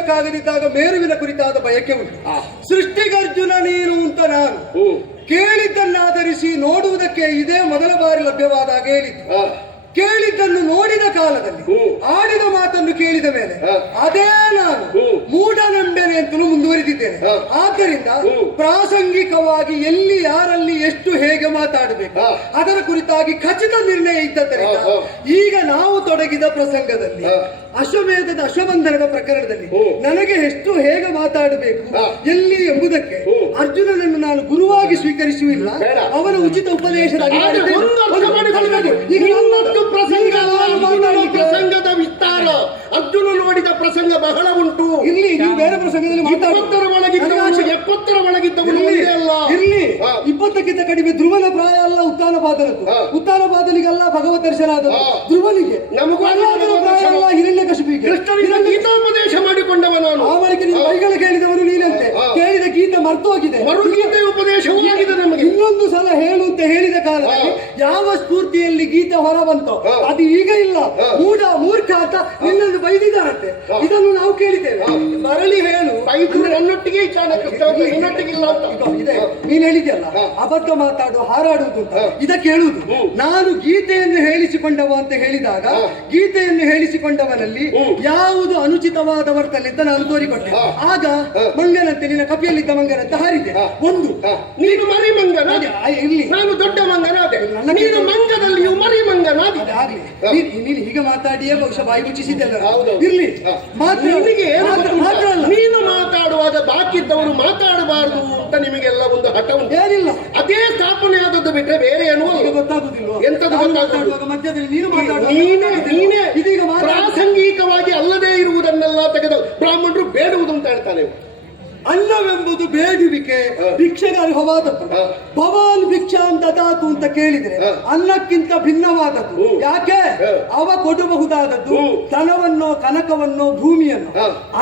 ಬೇಕಾಗದಿದ್ದಾಗ ಮೇರುವಿನ ಕುರಿತಾದ ಬಯಕೆ ಉಂಟು. ಸೃಷ್ಟಿಗರ್ಜುನ ನೀನು ಅಂತ ನಾನು ಕೇಳಿದ್ದನ್ನಾಧರಿಸಿ ನೋಡುವುದಕ್ಕೆ ಇದೇ ಮೊದಲ ಬಾರಿ ಲಭ್ಯವಾದಾಗ ಹೇಳಿದ್ದು. ಕೇಳಿದ್ದನ್ನು ನೋಡಿದ ಕಾಲದಲ್ಲಿ ಆಡಿದ ಮಾತನ್ನು ಕೇಳಿದ ಮೇಲೆ ಅದೇ ನಾನು ಮೂಢನಂಬೆನೆ ಅಂತಲೂ ಮುಂದುವರಿದಿದ್ದೇನೆ. ಆದ್ದರಿಂದ ಪ್ರಾಸಂಗಿಕವಾಗಿ ಎಲ್ಲಿ ಯಾರಲ್ಲಿ ಎಷ್ಟು ಹೇಗೆ ಮಾತಾಡಬೇಕು ಅದರ ಕುರಿತಾಗಿ ಖಚಿತ ನಿರ್ಣಯ ಇದ್ದರಿಂದ ಈಗ ನಾವು ತೊಡಗಿದ ಪ್ರಸಂಗದಲ್ಲಿ ಅಶ್ವಮೇಧದ ಅಶ್ವಬಂಧನದ ಪ್ರಕರಣದಲ್ಲಿ ನನಗೆ ಎಷ್ಟು ಹೇಗೆ ಮಾತಾಡಬೇಕು ಎಲ್ಲಿ ಎಂಬುದಕ್ಕೆ ಅರ್ಜುನನನ್ನು ನಾನು ಗುರುವಾಗಿ ಸ್ವೀಕರಿಸುವಿಲ್ಲ, ಅವನ ಉಚಿತ ಉಪದೇಶದ ಪ್ರಸಂಗದ ವಿಸ್ತಾರ ಅರ್ಜುನ ನೋಡಿದ ಪ್ರಸಂಗ ಬಹಳ ಉಂಟು. ಇಲ್ಲಿ ನೀವು ಬೇರೆ ಪ್ರಸಂಗದಲ್ಲಿ 20ರ ಒಳಗಿದ್ದವನು ಇರ್ಲಿ. 20ಕ್ಕಿಂತ ಕಡಿಮೆ ಧ್ರುವನ ಪ್ರಾಯ ಅಲ್ಲ ಉತ್ತಾನಪಾದನದ್ದು. ಉತ್ತಾನಪಾದನಿಗಲ್ಲ ಭಗವತ್ ದರ್ಶನ ಆದದ್ದು ಧ್ರುವನಿಗೆ. ಪ್ರಾಯ ಅಲ್ಲ ಹಿರಣ್ಯಕಶಿಪಿಗೆ. ಗೀತೋಪದೇಶ ಮಾಡಿಕೊಂಡವ ನಾನು. ಆ ಬಳಿಕ ನೀನು ಬೈಗಳ ಕೇಳಿದವನು ನೀನಂತೆ. ಕೇಳಿದ ಗೀತೆ ಮರ್ತೋಗಿದೆ, ಮರುಗೀತೆ ಉಪದೇಶವೂ ಆಗಿದೆ ನಮಗೆ. ಇನ್ನೊಂದು ಸಲ ಹೇಳು ಅಂತ ಹೇಳಿದ ಕಾಲದಲ್ಲಿ ಯಾವ ಸ್ಫೂರ್ತಿಯಲ್ಲಿ ಗೀತೆ ಹೊರ ಬಂತೋ ಅದು ಈಗ ಇಲ್ಲ. ಮೂರ್ಖ ಅಂತ ನಿನ್ನನ್ನು ಬೈದಿದ್ದಾರಂತೆ. ಇದನ್ನು ನಾವು ಕೇಳಿದ್ದೇವೆ. ಮರಳಿ ಹೇಳು. ನನ್ನೊಟ್ಟಿಗೆ ನಿನ್ನೊಟ್ಟಿಗಿಲ್ಲ ಅಂತ ನೀನ್ ಹೇಳಿದ್ಯಲ್ಲ ಅಬದ್ಧ ಮಾತಾಡು ಹಾರಾಡುವುದು ಅಂತ. ಇದಕ್ಕೆ ಹೇಳುವುದು ನಾನು ಗೀತೆಯನ್ನು ಹೇಳಿಸಿಕೊಂಡವ ಅಂತ ಹೇಳಿದಾಗ ಗೀತೆಯನ್ನು ಹೇಳಿಸಿಕೊಂಡವನಲ್ಲಿ ಯಾವುದು ಅನುಚಿತವಾದ ವರ್ತನೆ ಅಂತ ನಾನು ತೋರಿಕೊಟ್ಟೆ. ಆಗ ಮಂಗನಂತೆ ನಿನ್ನ ಕಪಿಯಲ್ಲಿದ್ದ ಮಂಗನಂತೆ ಹಾರಿದೆ. ಒಂದು ನೀನು ಮರಿ ಮಂಗನ ಇರ್ಲಿ. ನಾನು ದೊಡ್ಡ ಮಂಗನಾದೆ, ನನ್ನ ನೀನು ಮಂಗದಲ್ಲಿಯೂ ಮರಿ ಮಂಗನಾದಿ. ಅದಾಗ್ಲಿ. ನೀನು ಹೀಗೆ ಮಾತಾಡಿಯೇ ಬಹುಶಃ ಬಾಯಿ ಮುಚ್ಚಿಸಿದ್ದಲ್ಲ. ಹೌದು. ಇರ್ಲಿ. ಮಾತ್ರ ನಿನಗೆ ಏನು ಗೊತ್ತು? ಮಾತ್ರ ಅಲ್ಲ. ನೀನು ಮಾತಾಡುವಾಗ ಬಾಕಿದ್ದವರು ಮಾತಾಡಬಾರದು ಅಂತ ನಿಮಗೆಲ್ಲ ಒಂದು ಹಠ ಉಂಟು. ಏನಿಲ್ಲ. ಅದೇ ಸ್ಥಾಪನೆ ಆದದ್ದು ಬಿಟ್ರೆ ಬೇರೆ ಏನು ಅಲ್ಲ. ಈಗ ಗೊತ್ತಾಗುದಿಲ್ವಾ? ಎಂತದ್ದು ನಾನು ಗೊತ್ತಾಗುದಿಲ್ಲ? ಮಾತಾಡುವಾಗ ಮಧ್ಯದಲ್ಲಿ ನೀನು ಮಾತಾಡುವಾಗ ನೀನೇ ಇದೀಗ ಪ್ರಾಸಂಗಿಕವಾಗಿ ಅಲ್ಲದೆ ಇರುವುದನ್ನೆಲ್ಲ ತೆಗೆದು ಬ್ರಾಹ್ಮಣರು ಬೇಡುವುದು ಅಂತ ಹೇಳ್ತಾರೆ. ಅನ್ನವೆಂಬುದು ಬೇಡುವಿಕೆ, ಭಿಕ್ಷೆಗೆ ಅರ್ಹವಾದದ್ದು. ಭವಾನ್ ಭಿಕ್ಷಾಂ ದದಾತು ಅಂತ ಕೇಳಿದ್ರೆ ಅನ್ನಕ್ಕಿಂತ ಭಿನ್ನವಾದದ್ದು. ಯಾಕೆ? ಅವ ಕೊಡಬಹುದಾದದ್ದು ಧನವನ್ನೋ ಕನಕವನ್ನೋ ಭೂಮಿಯನ್ನು.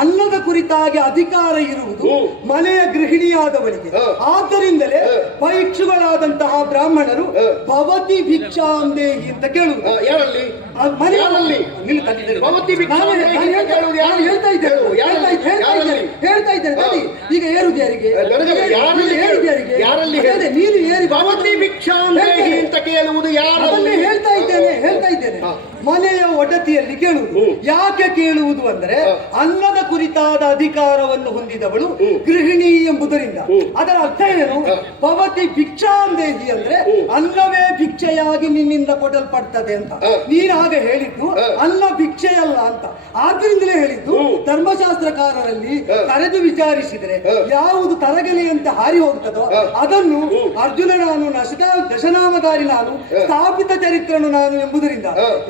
ಅನ್ನದ ಕುರಿತಾಗಿ ಅಧಿಕಾರ ಇರುವುದು ಮನೆಯ ಗೃಹಿಣಿಯಾದವಳಿಗೆ. ಆದ್ದರಿಂದಲೇ ಪೈಕ್ಷುಗಳಾದಂತಹ ಬ್ರಾಹ್ಮಣರು ಭವತಿ ಭಿಕ್ಷಾಂ ದೇಹಿ ಅಂತ ಕೇಳುವುದು. ಯಾರಲ್ಲಿ? ಮನೆಯಲ್ಲಿ ಭವತಿ ಭಿಕ್ಷಾಂ ದೇಹಿ ಅಂತ ಹೇಳುವುದು ಯಾರು? ಹೇಳ್ತಾ ಇದ್ದೇನೆ ತಡಿ. ಈಗ ಏರುದು ಯಾರಿಗೆ? ಯಾರಲ್ಲಿ ನೀನು ಏರಿ ಭವತಿ ಭಿಕ್ಷಾಂ ದೇಹಿ ಅಂತ ಕೇಳುವುದು ಯಾರಲ್ಲಿ? ಹೇಳ್ತಾ ಇದ್ದೇನೆ. ಮನೆಯ ಒಡತಿಯಲ್ಲಿ ಕೇಳುವುದು. ಯಾಕೆ ಕೇಳುವುದು ಅಂದ್ರೆ ಅನ್ನದ ಕುರಿತಾದ ಅಧಿಕಾರವನ್ನು ಹೊಂದಿದವಳು ಗೃಹಿಣಿ ಎಂಬುದರಿಂದ. ಅದರ ಅರ್ಥ ಏನು? ಭವತಿ ಭಿಕ್ಷಾಂ ದೇಹಿ ಅಂದ್ರೆ ಅನ್ನವೇ ಭಿಕ್ಷೆಯಾಗಿ ನಿನ್ನಿಂದ ಕೊಡಲ್ಪಡ್ತದೆ ಅಂತ. ನೀನು ಹಾಗೆ ಹೇಳಿದ್ದು ಅನ್ನ ಭಿಕ್ಷೆಯಲ್ಲ ಅಂತ. ಆದ್ರಿಂದಲೇ ಹೇಳಿದ್ದು ಧರ್ಮಶಾಸ್ತ್ರಕಾರರಲ್ಲಿ ಕರೆದು ವಿಚಾರಿಸಿದರೆ ಯಾವುದು ತರಗೆಲೆಯಂತ ಹಾರಿ ಹೋಗ್ತದೋ ಅದನ್ನು ಅರ್ಜುನ ನಾನು, ದಶನಾಮಧಾರಿ ನಾನು, ಸ್ಥಾಪಿತ ಚರಿತ್ರನು ನಾನು ಎಂಬುದರಿಂದ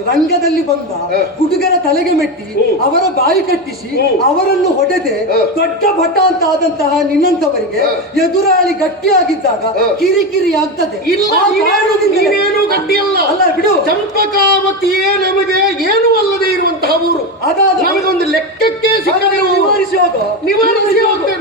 ರಂಗದಲ್ಲಿ ಬಂದ ಹುಡುಗರ ತಲೆಗೆ ಮೆಟ್ಟಿ ಅವರ ಬಾಯಿ ಕಟ್ಟಿಸಿ ಅವರನ್ನು ಹೊಡೆದೆ ದೊಡ್ಡ ಭಟ ಅಂತ ಆದಂತಹ ನಿನ್ನಂತವರಿಗೆ ಎದುರಾಳಿ ಗಟ್ಟಿಯಾಗಿದ್ದಾಗ ಕಿರಿಕಿರಿ ಆಗ್ತದೆ. ನೀನೇನು ಗಟ್ಟಿಯಲ್ಲ. ಅಲ್ಲ ಬಿಡು. ಚಂಪಕಾವತಿಯೇ ನಮಗೆ ಏನು ಅಲ್ಲದೆ ಇರುವಂತಹ ಊರು. ಅದಾದ ನಮಗೊಂದು ಲೆಕ್ಕಕ್ಕೆ ಸಿಕ್ಕದೆ ನಿವಾರಿಸಿ ಹೋಗೋ. ನಿವಾರಿಸಿ ಹೋಗ್ತೇನೆ.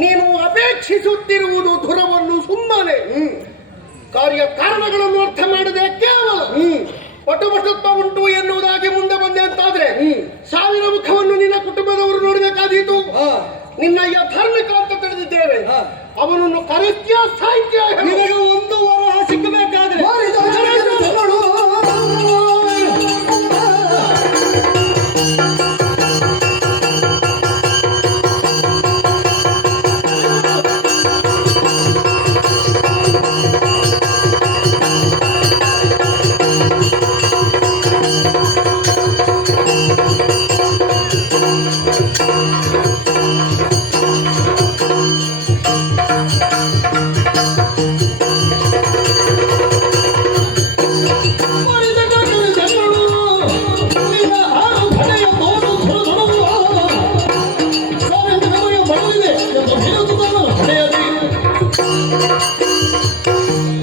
ನೀನು ಅಪೇಕ್ಷಿಸುತ್ತಿರುವುದು ಧುರವನ್ನು ಸುಮ್ಮನೆ ಕಾರ್ಯ ಕಾರಣಗಳನ್ನು ಅರ್ಥ ಮಾಡದೆ ಕೇವಲ ಪಟುಪಟುತ್ವ ಉಂಟು ಎನ್ನುವುದಾಗಿ ಮುಂದೆ ಬಂದೆ ಅಂತಾದ್ರೆ ಸಾವಿರ ಮುಖವನ್ನು ನಿನ್ನ ಕುಟುಂಬದವರು ನೋಡಬೇಕಾದೀತು. ನಿನ್ನ ಧಾರ್ಮಿಕ ಅಂತ ತಿಳಿದಿದ್ದೇವೆ. ಅವನನ್ನು ಕರೆತ್ಯ ಸಾಹಿತ್ಯ ನಿನಗೆ ಒಂದು ವರಹ ಸಿಕ್ಕಬೇಕಾದ್ರೆ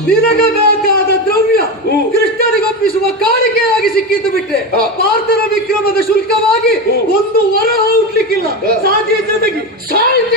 ನಿನಗೆ ಬೇಕಾದ ದ್ರವ್ಯ ಕೃಷ್ಣನಿಗೊಪ್ಪಿಸುವ ಕಾಣಿಕೆಯಾಗಿ ಸಿಕ್ಕಿದ್ದು ಬಿಟ್ರೆ ಪಾರ್ಥನ ವಿಕ್ರಮದ ಶುಲ್ಕವಾಗಿ ಒಂದು ವರಹ ಹುಟ್ಲಿಕ್ಕಿಲ್ಲ. ಸಾಧ್ಯ ಜೊತೆಗೆ ಸಾಹಿತ್ಯ